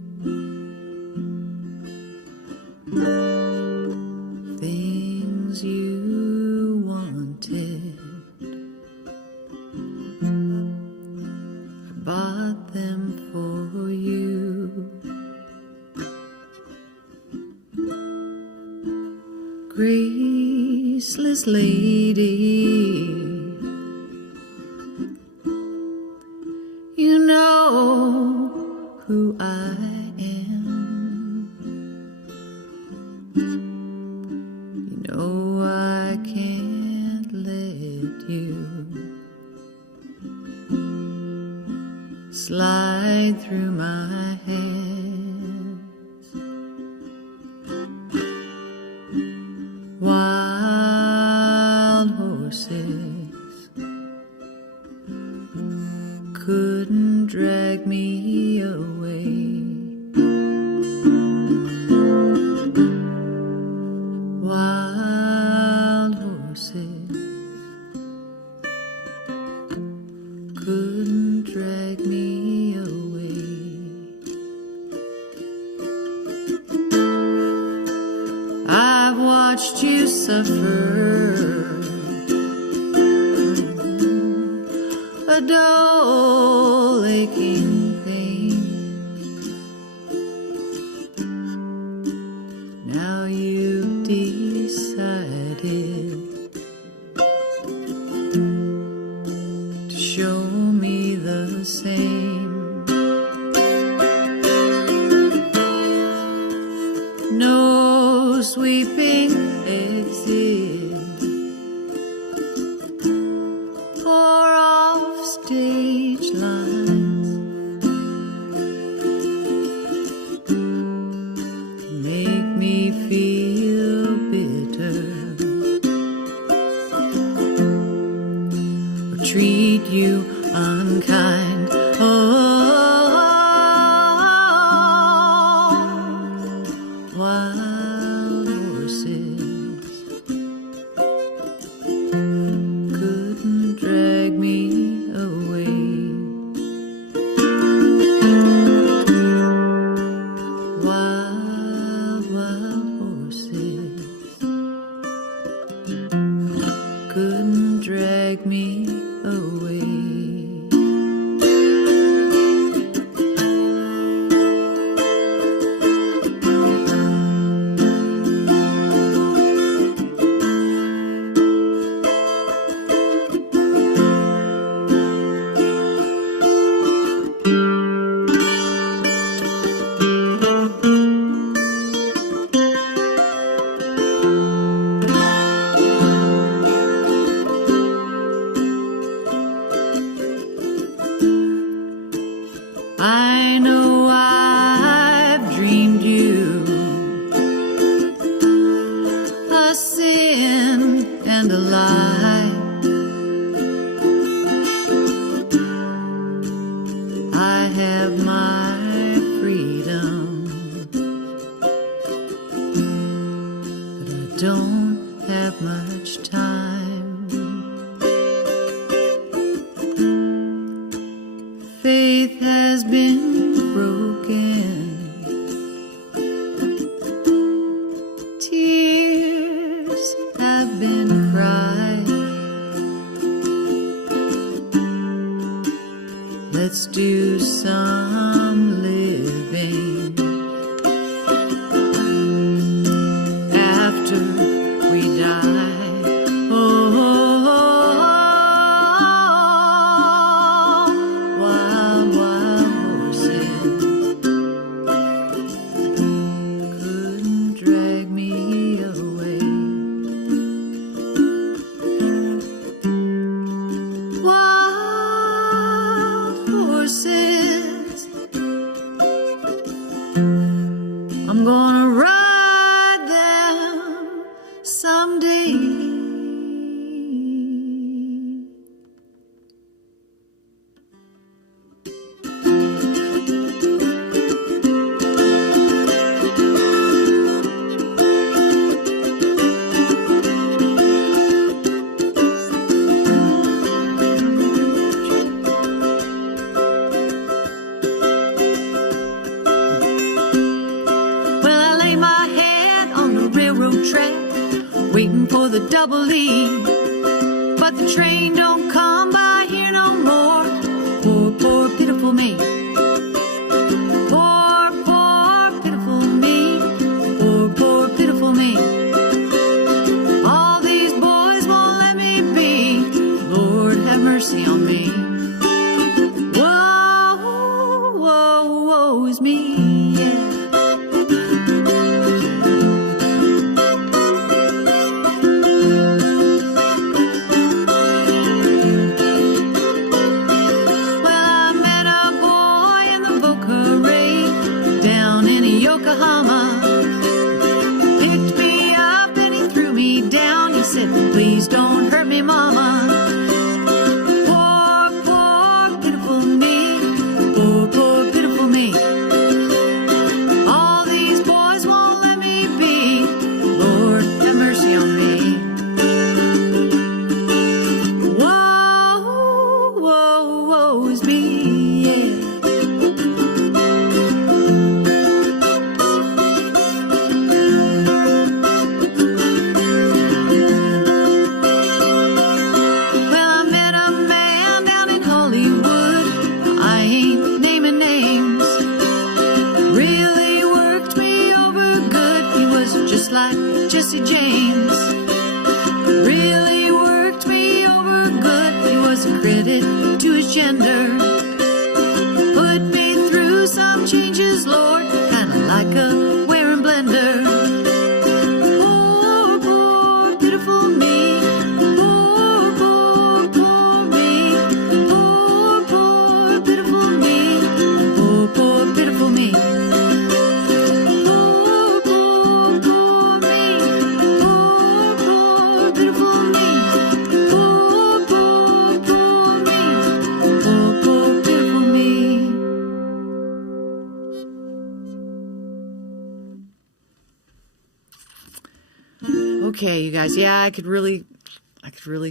Things you wanted, I bought them for you. Graceless lady, you know who I am. You know I can't let you slide through my hands. Wild horses couldn't drag me away. Wild horses couldn't drag me away. I've watched you suffer a dull aching pain. Now you've decided to show me the same. No sweeping exit or off stage unkind. Oh, wild horses couldn't drag me away. Wild, wild horses couldn't drag me away. I know I've dreamed you a sin and a lie. I have my freedom, but I don't have much time. Faith has been broken, tears have been cried. Let's do some living after we die. Oh, wild, wild horses couldn't drag me away. Wild horses, I'm gonna ride them someday. Well, I lay my head on the railroad track, waiting for the double E, but the train don't come by here no more. Poor, poor, pitiful me. Poor, poor, pitiful me. Poor, poor, pitiful me. All these boys won't let me be. Lord, have mercy on me. Whoa, whoa, woe is me, yeah. Yokohama picked me up and he threw me down. He said, please don't hurt me, mama. Poor, poor, pitiful me. Poor, poor, pitiful me. All these boys won't let me be. Lord, have mercy on me. Whoa, whoa, woe is me, yeah. Just like Jesse James, really worked me over good. He was a credit to his gender, put me through some changes, Lord, kinda like a wearing blender. Poor, poor, pitiful me. Poor, poor, poor me. Poor, poor, pitiful me. Poor, poor, pitiful me. Poor, Okay, you guys. Yeah, I could really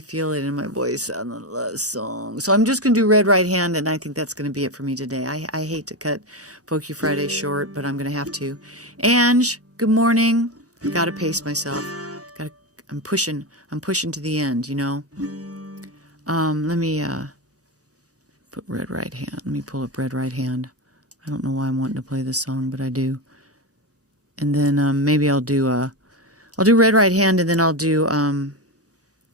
feel it in my voice on the last song. So I'm just going to do Red Right Hand, and I think that's going to be it for me today. I hate to cut Folky Friday short, but I'm going to have to. Ange, good morning. Got to pace myself. I'm pushing to the end, you know. Let me put Red Right Hand. Let me pull up Red Right Hand. I don't know why I'm wanting to play this song, but I do. And then maybe I'll do Red Right Hand, and then I'll do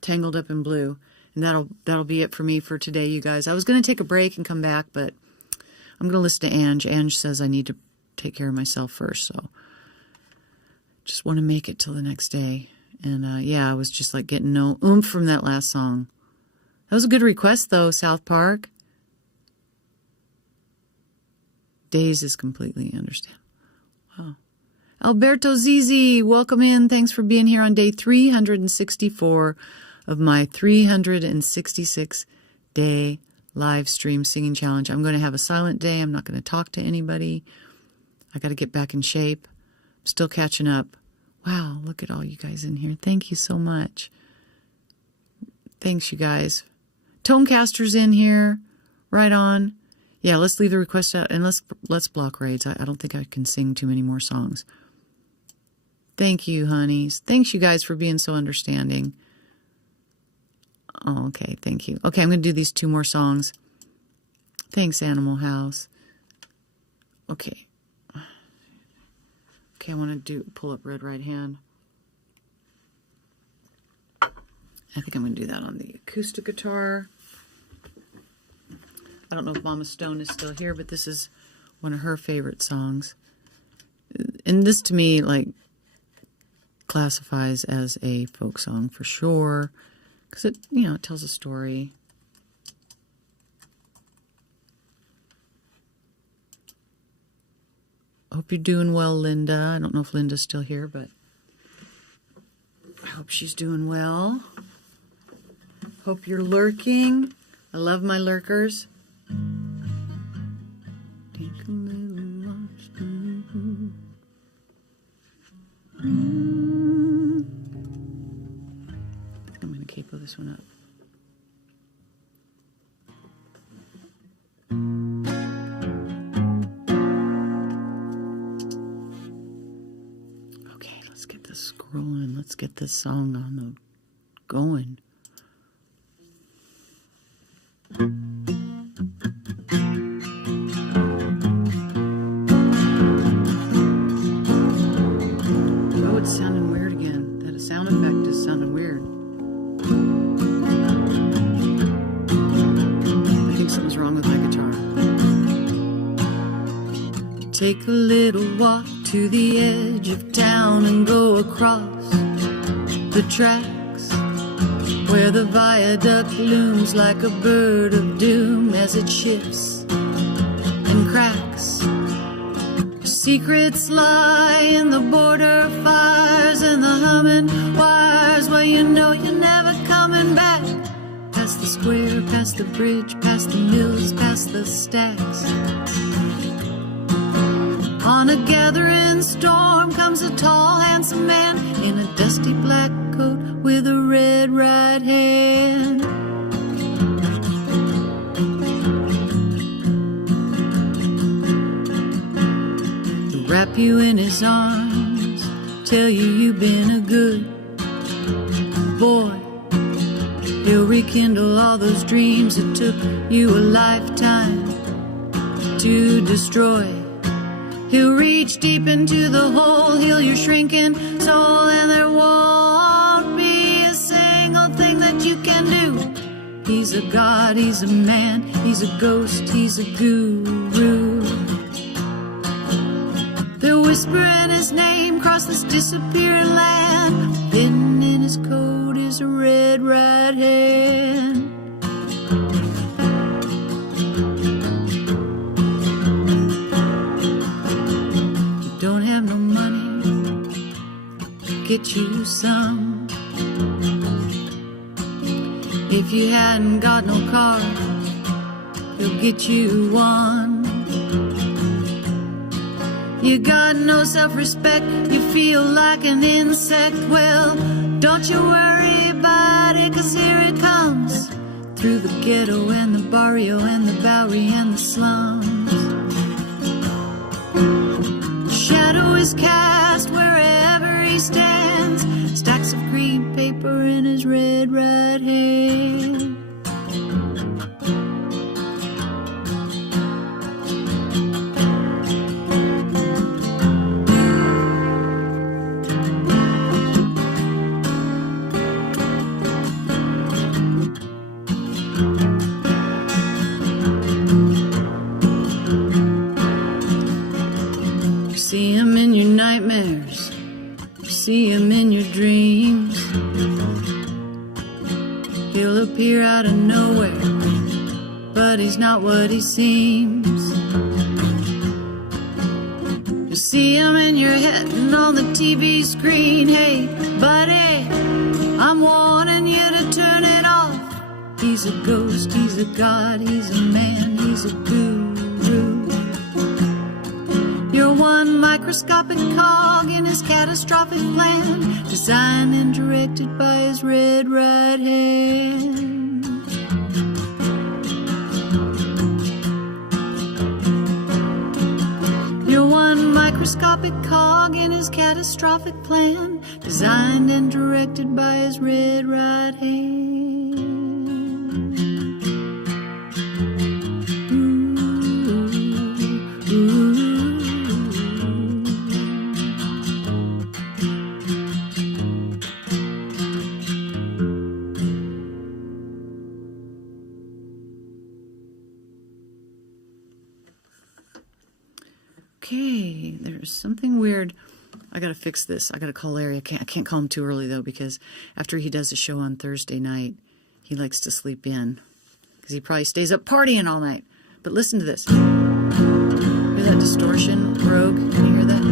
Tangled Up in Blue, and that'll be it for me for today, you guys. I was going to take a break and come back, but I'm going to listen to Ange. Ange says I need to take care of myself first, so just want to make it till the next day. And yeah, I was just like getting no oomph from that last song. That was a good request, though, South Park. Days is completely understandable. Wow. Alberto Zizi, welcome in. Thanks for being here on day 364 of my 366-day live stream singing challenge. I'm going to have a silent day. I'm not going to talk to anybody. I got to get back in shape. I'm still catching up. Wow, look at all you guys in here. Thank you so much. Thanks, you guys. Tonecaster's in here. Right on. Yeah, let's leave the request out, and let's block raids. I don't think I can sing too many more songs. Thank you, honeys. Thanks, you guys, for being so understanding. Oh, okay, thank you. Okay, I'm going to do these 2 more songs. Thanks, Animal House. Okay. Okay, I want to pull up Red Right Hand. I think I'm going to do that on the acoustic guitar. I don't know if Mama Stone is still here, but this is one of her favorite songs. And this, to me, like, classifies as a folk song for sure, because it, you know, it tells a story. Hope you're doing well, Linda. I don't know if Linda's still here, but I hope she's doing well. Hope you're lurking. I love my lurkers. Take a little watch. I'm going to capo this one up. Okay, let's get this scrolling. Let's get this song on the going. Oh, it's sounding weird again. That sound effect is sounding weird. I think something's wrong with my guitar. Take a little walk to the edge of town and go across the tracks where the viaduct looms like a bird of doom as it shifts and cracks. Secrets lie in the border fires and the humming wires. Well, you know you're never coming back. Past the square, past the bridge, past the mills, past the stacks. On a gathering storm comes a tall, handsome man in a dusty black coat with a red right hand. He'll wrap you in his arms, tell you you've been a good boy. He'll rekindle all those dreams it took you a lifetime to destroy. He'll reach deep into the hole, heal your shrinking soul, and there won't be a single thing that you can do. He's a god, he's a man, he's a ghost, he's a guru. They're whispering his name across this disappearing land. Hidden in his coat is a red right hand. Don't have no money, get you some. If you hadn't got no car, he'll get you one. You got no self-respect, you feel like an insect. Well, don't you worry about it, 'cause here it comes. Through the ghetto and the barrio and the Bowery and the slums. Shadow is cast wherever he stands. Stacks of green paper in his red right hand. See him in your nightmares, you see him in your dreams. He'll appear out of nowhere, but he's not what he seems. You see him in your head and on the TV screen. Hey, buddy, I'm warning you to turn it off. He's a ghost, he's a god, he's a man, he's a guru. You're one microscopic cog in his catastrophic plan, designed and directed by his red right hand. You're one microscopic cog in his catastrophic plan, designed and directed by his red right hand. Okay, there's something weird. I gotta fix this. I gotta call Larry. I can't call him too early though, because after he does the show on Thursday night, he likes to sleep in because he probably stays up partying all night. But listen to this. Hear that distortion, Rogue? Can you hear that?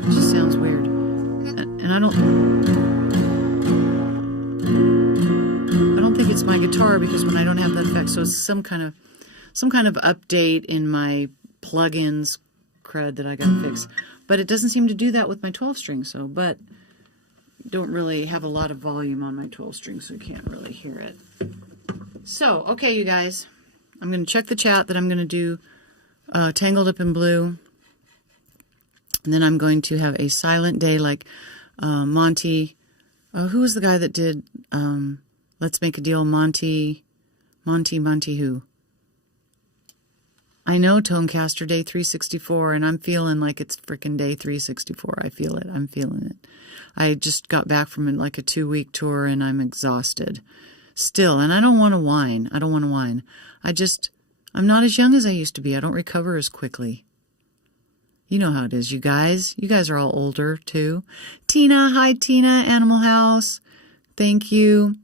It just sounds weird. And I don't think it's my guitar, because when I don't have that effect, so it's some kind of update in my plugins crud that I gotta fix. But it doesn't seem to do that with my 12 string, so, but don't really have a lot of volume on my 12 string, so you can't really hear it. So, okay, you guys, I'm gonna check the chat that I'm gonna do Tangled Up in Blue, and then I'm going to have a silent day like Monty, who was the guy that did Let's Make a Deal? Monty who? I know, Tonecaster, day 364, and I'm feeling like it's freaking day 364. I feel it. I'm feeling it. I just got back from like a 2-week tour, and I'm exhausted still, and I don't want to whine. I'm not as young as I used to be. I don't recover as quickly. You know how it is, you guys. You guys are all older, too. Tina, hi, Tina, Animal House. Thank you.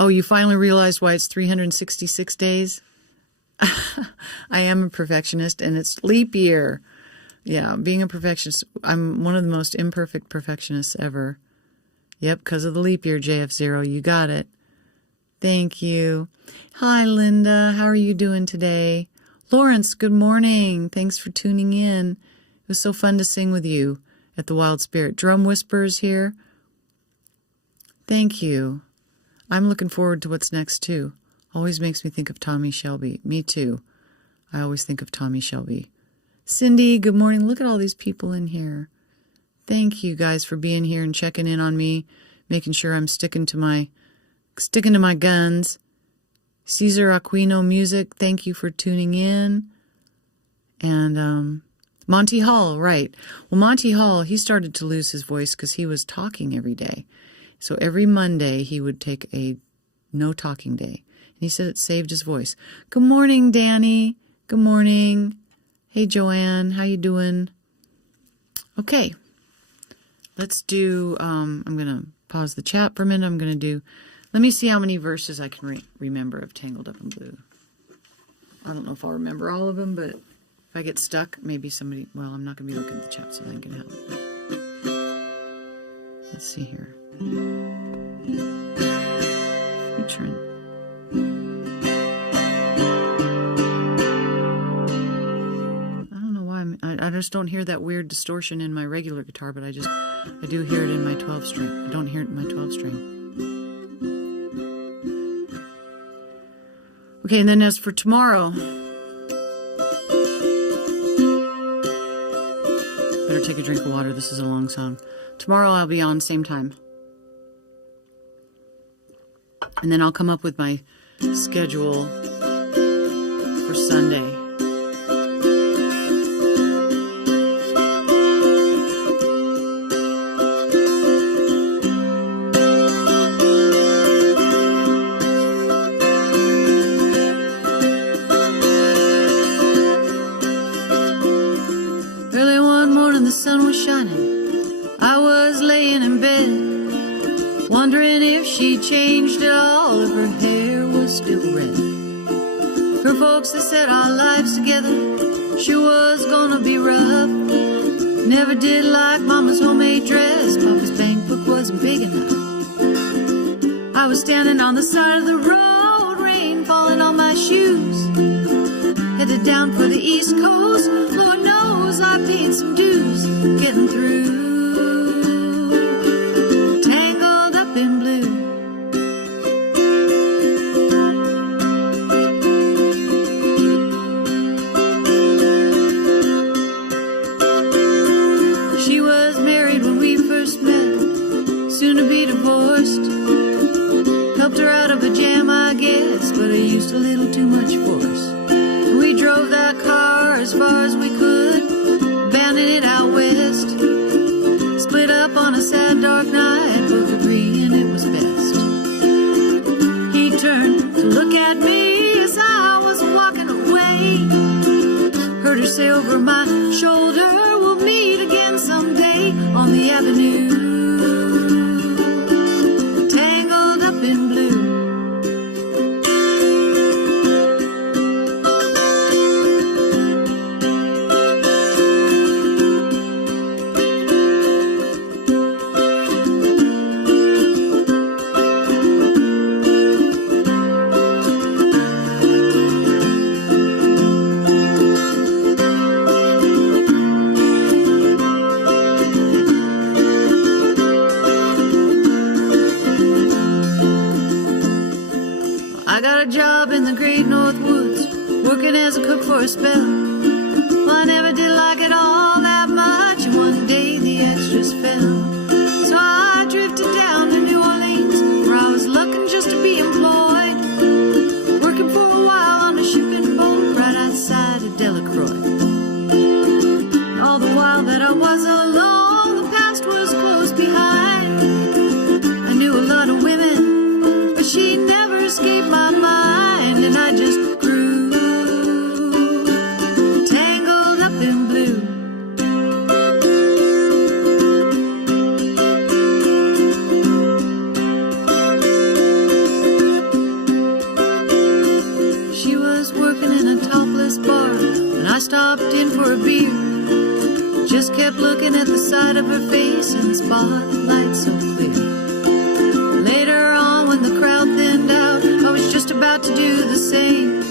Oh, you finally realized why it's 366 days? I am a perfectionist, and it's leap year. Yeah, being a perfectionist, I'm one of the most imperfect perfectionists ever. Yep, because of the leap year, JF0. You got it. Thank you. Hi, Linda. How are you doing today? Lawrence, good morning. Thanks for tuning in. It was so fun to sing with you at the Wild Spirit. Drum Whispers here. Thank you. I'm looking forward to what's next, too. Always makes me think of Tommy Shelby. Me too. I always think of Tommy Shelby. Cindy, good morning. Look at all these people in here. Thank you guys for being here and checking in on me, making sure I'm sticking to my guns. Cesar Aquino Music, thank you for tuning in. And Monty Hall, right. Well, Monty Hall, he started to lose his voice because he was talking every day. So every Monday he would take a no talking day. And he said it saved his voice. Good morning, Danny. Good morning. Hey, Joanne. How you doing? Okay. Let's do, I'm going to pause the chat for a minute. Let me see how many verses I can remember of Tangled Up in Blue. I don't know if I'll remember all of them, but if I get stuck, maybe somebody, well, I'm not going to be looking at the chat, so they can help. Let's see here. Featuring. I just don't hear that weird distortion in my regular guitar, but I do hear it in my 12 string. I don't hear it in my 12 string. Okay, and then as for tomorrow, better take a drink of water. This is a long song. Tomorrow I'll be on same time. And then I'll come up with my schedule for Sunday. Early one morning the sun was shining. I was laying in bed, wondering if she changed at all, if her hair was still red. Her folks, they said our lives together, she was gonna be rough. Never did like Mama's homemade dress, Papa's bank book wasn't big enough. I was standing on the side of the road, rain falling on my shoes, headed down for the East Coast. Lord knows I paid some dues getting through. Tangled up in blue. She was married when we first met, soon to be divorced. Helped her out of a jam, I guess, but I used a little too much force. We drove that car as far as we could, abandoning it out west. Split up on a sad dark night, both agreeing it was best. He turned to look at me as I was walking away. Heard her say over my shoulder, we'll meet again someday on the avenue. Tangled up in blue. I got a job in the great North Woods, working as a cook for a spell. Well, I never did like it all that much, and one day the extras fell. So I drifted down to New Orleans, where I was looking just to be employed, working for a while on a shipping boat right outside of Delacroix. All the while that I was alone, the past was close behind. I knew a lot of women, but she never escaped my mind, and I just grew tangled up in blue. She was working in a topless bar, and I stopped in for a beer. Just kept looking at the side of her face in the spotlight so clear. Later on, when the crowd thinned out, I was just about to do the same.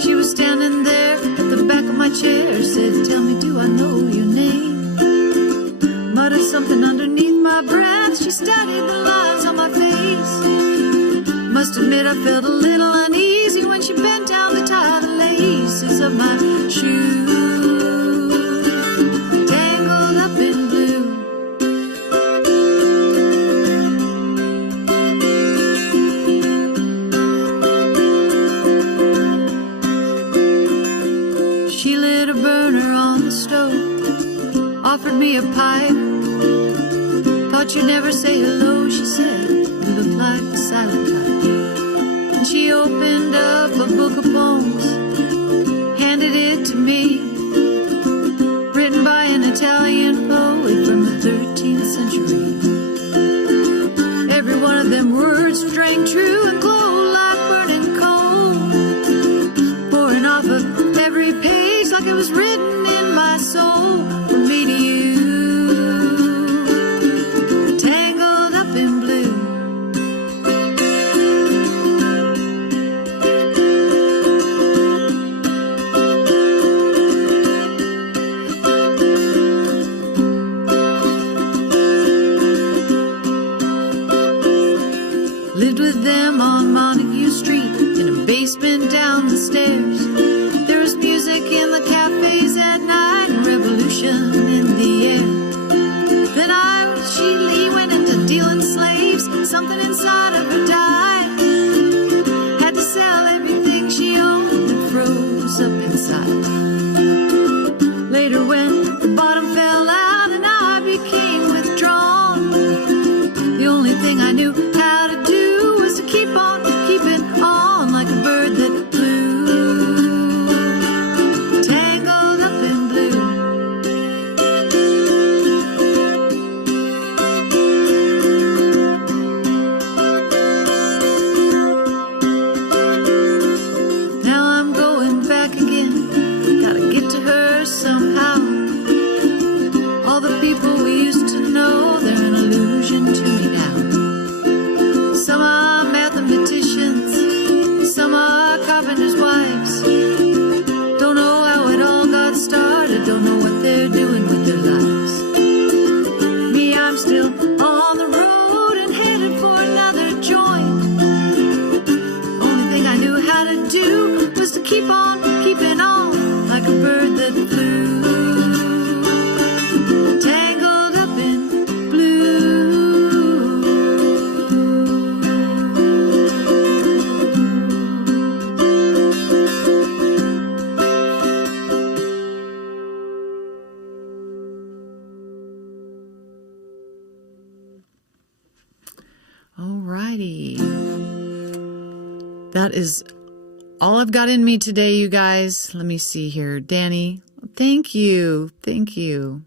She was standing there at the back of my chair, said, "Tell me, do I know your name?" Muttered something underneath my breath. She studied the lines on my face. Must admit I felt a little uneasy when she bent down to tie the laces of my shoes. Tangled up in blue. She lit a burner on the stove, offered me a pipe. Thought you'd never say hello, she said. You look like the silent type. And she opened up a book of poems, handed it to me, written by an Italian poet from the 13th century. Every one of them words rang true and glowed like burning coal, pouring off of every page like it was written in my soul. From me to you, tangled up in blue. that is all I've got in me today, you guys. Let me see here. Danny, thank you. Thank you.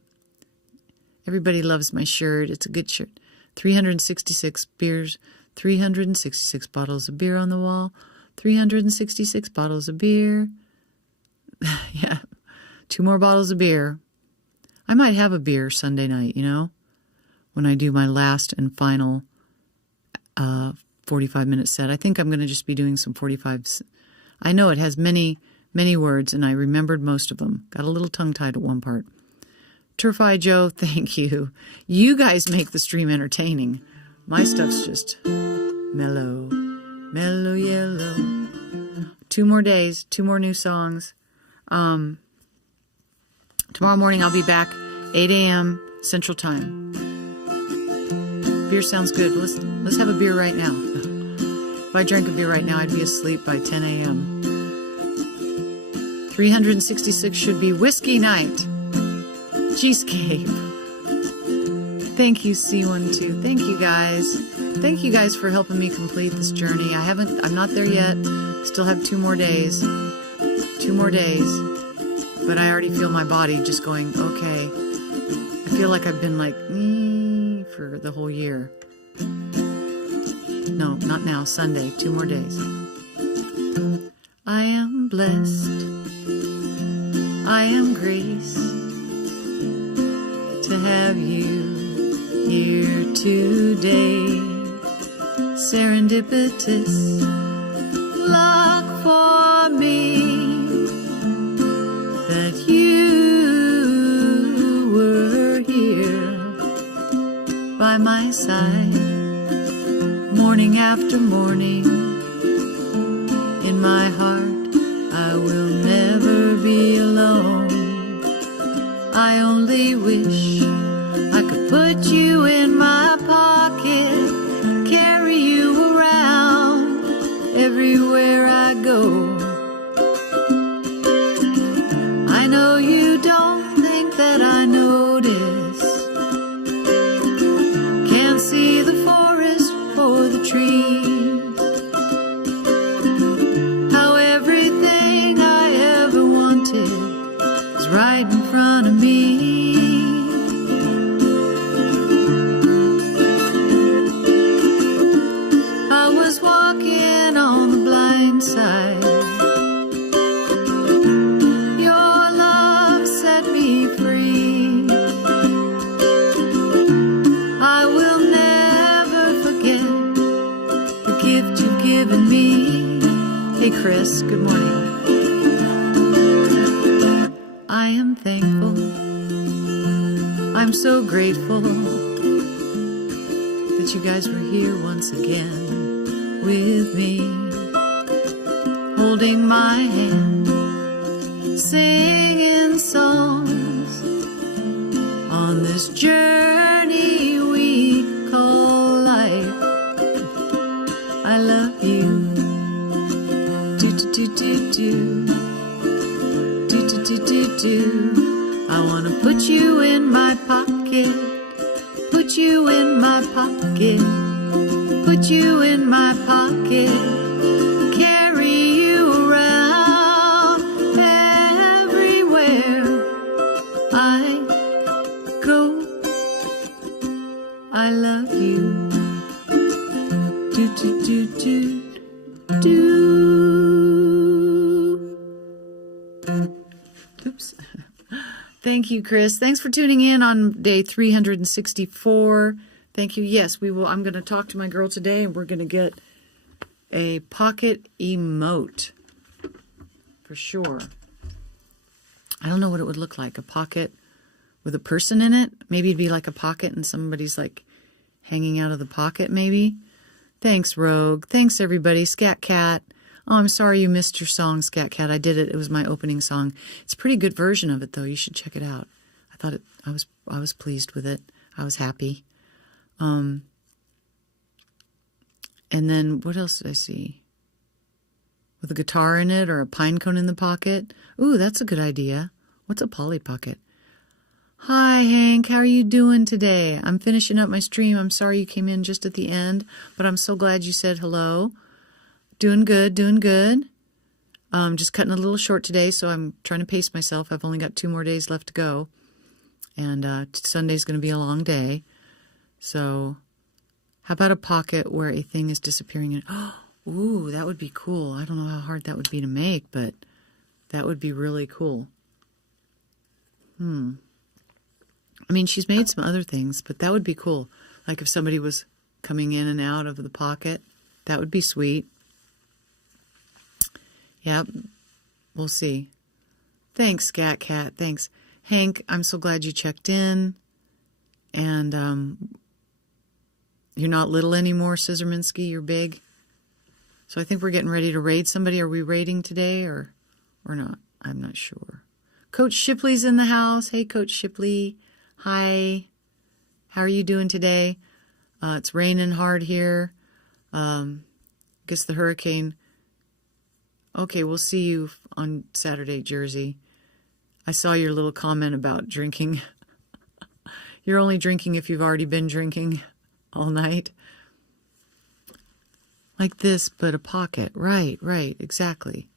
Everybody loves my shirt. It's a good shirt. 366 beers, 366 bottles of beer on the wall, 366 bottles of beer. Yeah, 2 more bottles of beer. I might have a beer Sunday night, when I do my last and final 45-minute set. I think I'm going to just be doing some 45s. I know it has many, many words, and I remembered most of them. Got a little tongue-tied at one part. Turfy Joe, thank you. You guys make the stream entertaining. My stuff's just mellow, mellow yellow. 2 more days, 2 more new songs. Tomorrow morning I'll be back 8 a.m. Central Time. Beer sounds good. Let's have a beer right now. If I drank a beer right now, I'd be asleep by 10 a.m. 366 should be whiskey night. Cheesecake. Thank you, C12. Thank you guys. Thank you guys for helping me complete this journey. I'm not there yet. Still have 2 more days. 2 more days. But I already feel my body just going, okay. I feel like I've been like, for the whole year. No, not now. Sunday. 2 more days. I am blessed. I am graced to have you here today. Serendipitous luck for me that you were here by my side, morning after morning. In my heart, I will never be alone. I only wish I could put you in my pocket, carry you around everywhere I go. I know you don't think that I notice, can't see the forest for the trees, how everything I ever wanted is right in front of me. I was walking on the blind side. Your love set me free. I will never forget the gift you've given me. Hey Chris, good morning. I am thankful, I'm so grateful that you guys were here once again with me, holding my hand, singing songs on this journey we call life. I love you. Do do do do do. I wanna put you in my pocket, put you in my pocket, put you in my pocket, carry you around everywhere I go. I love you. Do do do do do. Oops. Thank you, Chris. Thanks for tuning in on day 364. Thank you. Yes, we will. I'm going to talk to my girl today, and we're going to get a pocket emote for sure. I don't know what it would look like. A pocket with a person in it. Maybe it'd be like a pocket and somebody's like hanging out of the pocket, maybe. Thanks, Rogue. Thanks, everybody. Scat Cat. Oh, I'm sorry you missed your song, Scat Cat. I did it. It was my opening song. It's a pretty good version of it, though. You should check it out. I thought I was pleased with it. I was happy. And then what else did I see? With a guitar in it or a pine cone in the pocket. Ooh, that's a good idea. What's a Polly Pocket? Hi, Hank. How are you doing today? I'm finishing up my stream. I'm sorry you came in just at the end, but I'm so glad you said hello. Doing good, doing good. Just cutting a little short today, so I'm trying to pace myself. I've only got 2 more days left to go, and Sunday's going to be a long day. So how about a pocket where a thing is disappearing in? Ooh, that would be cool. I don't know how hard that would be to make, but that would be really cool. I mean, she's made some other things, but that would be cool. Like if somebody was coming in and out of the pocket, that would be sweet. Yep, we'll see. Thanks, Scat Cat. Thanks. Hank, I'm so glad you checked in. And you're not little anymore, Scissorminsky. You're big. So I think we're getting ready to raid somebody. Are we raiding today or not? I'm not sure. Coach Shipley's in the house. Hey, Coach Shipley. Hi. How are you doing today? It's raining hard here. Guess the hurricane. Okay, we'll see you on Saturday, Jersey. I saw your little comment about drinking. You're only drinking if you've already been drinking all night. Like this, but a pocket. Right, exactly.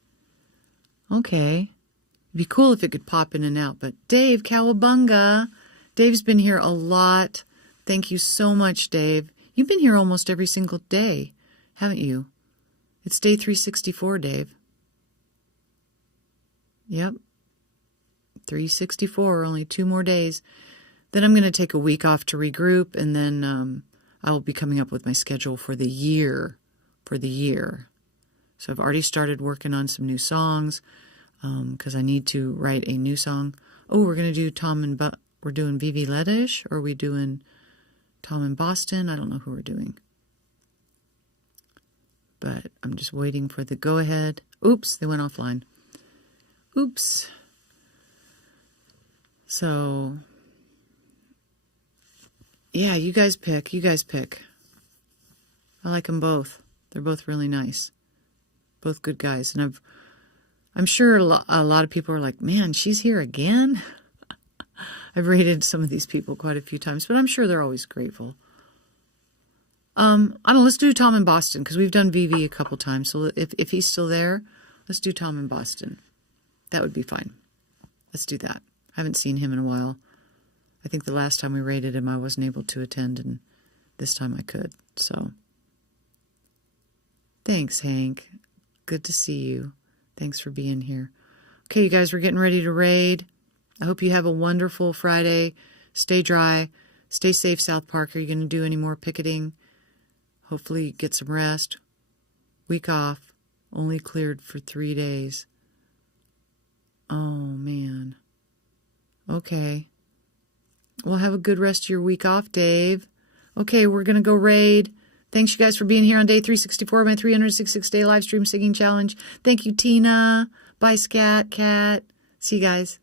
Okay. It'd be cool if it could pop in and out. But Dave, cowabunga. Dave's been here a lot. Thank you so much, Dave. You've been here almost every single day, haven't you? It's day 364, Dave. Yep. 364, only 2 more days. Then I'm going to take a week off to regroup, and then I will be coming up with my schedule for the year. So I've already started working on some new songs because I need to write a new song. Oh, we're going to do we're doing Vivi Lettish, or are we doing Tom in Boston? I don't know who we're doing. But I'm just waiting for the go-ahead. Oops, they went offline. Oops. So, yeah, you guys pick. I like them both. They're both really nice. Both good guys. And I'm sure a lot of people are like, man, she's here again? I've rated some of these people quite a few times, but I'm sure they're always grateful. I don't know, let's do Tom in Boston, because we've done VV a couple times. So if he's still there, let's do Tom in Boston. That would be fine. Let's do that. I haven't seen him in a while. I think the last time we rated him, I wasn't able to attend, and this time I could. So, thanks, Hank. Good to see you. Thanks for being here. Okay, you guys, we're getting ready to raid. I hope you have a wonderful Friday. Stay dry. Stay safe, South Park. Are you going to do any more picketing? Hopefully get some rest. Week off. Only cleared for 3 days. Oh, man. Okay. Well, have a good rest of your week off, Dave. Okay, we're going to go raid. Thanks, you guys, for being here on day 364 of my 366-day live stream singing challenge. Thank you, Tina. Bye, Scat Cat. See you guys.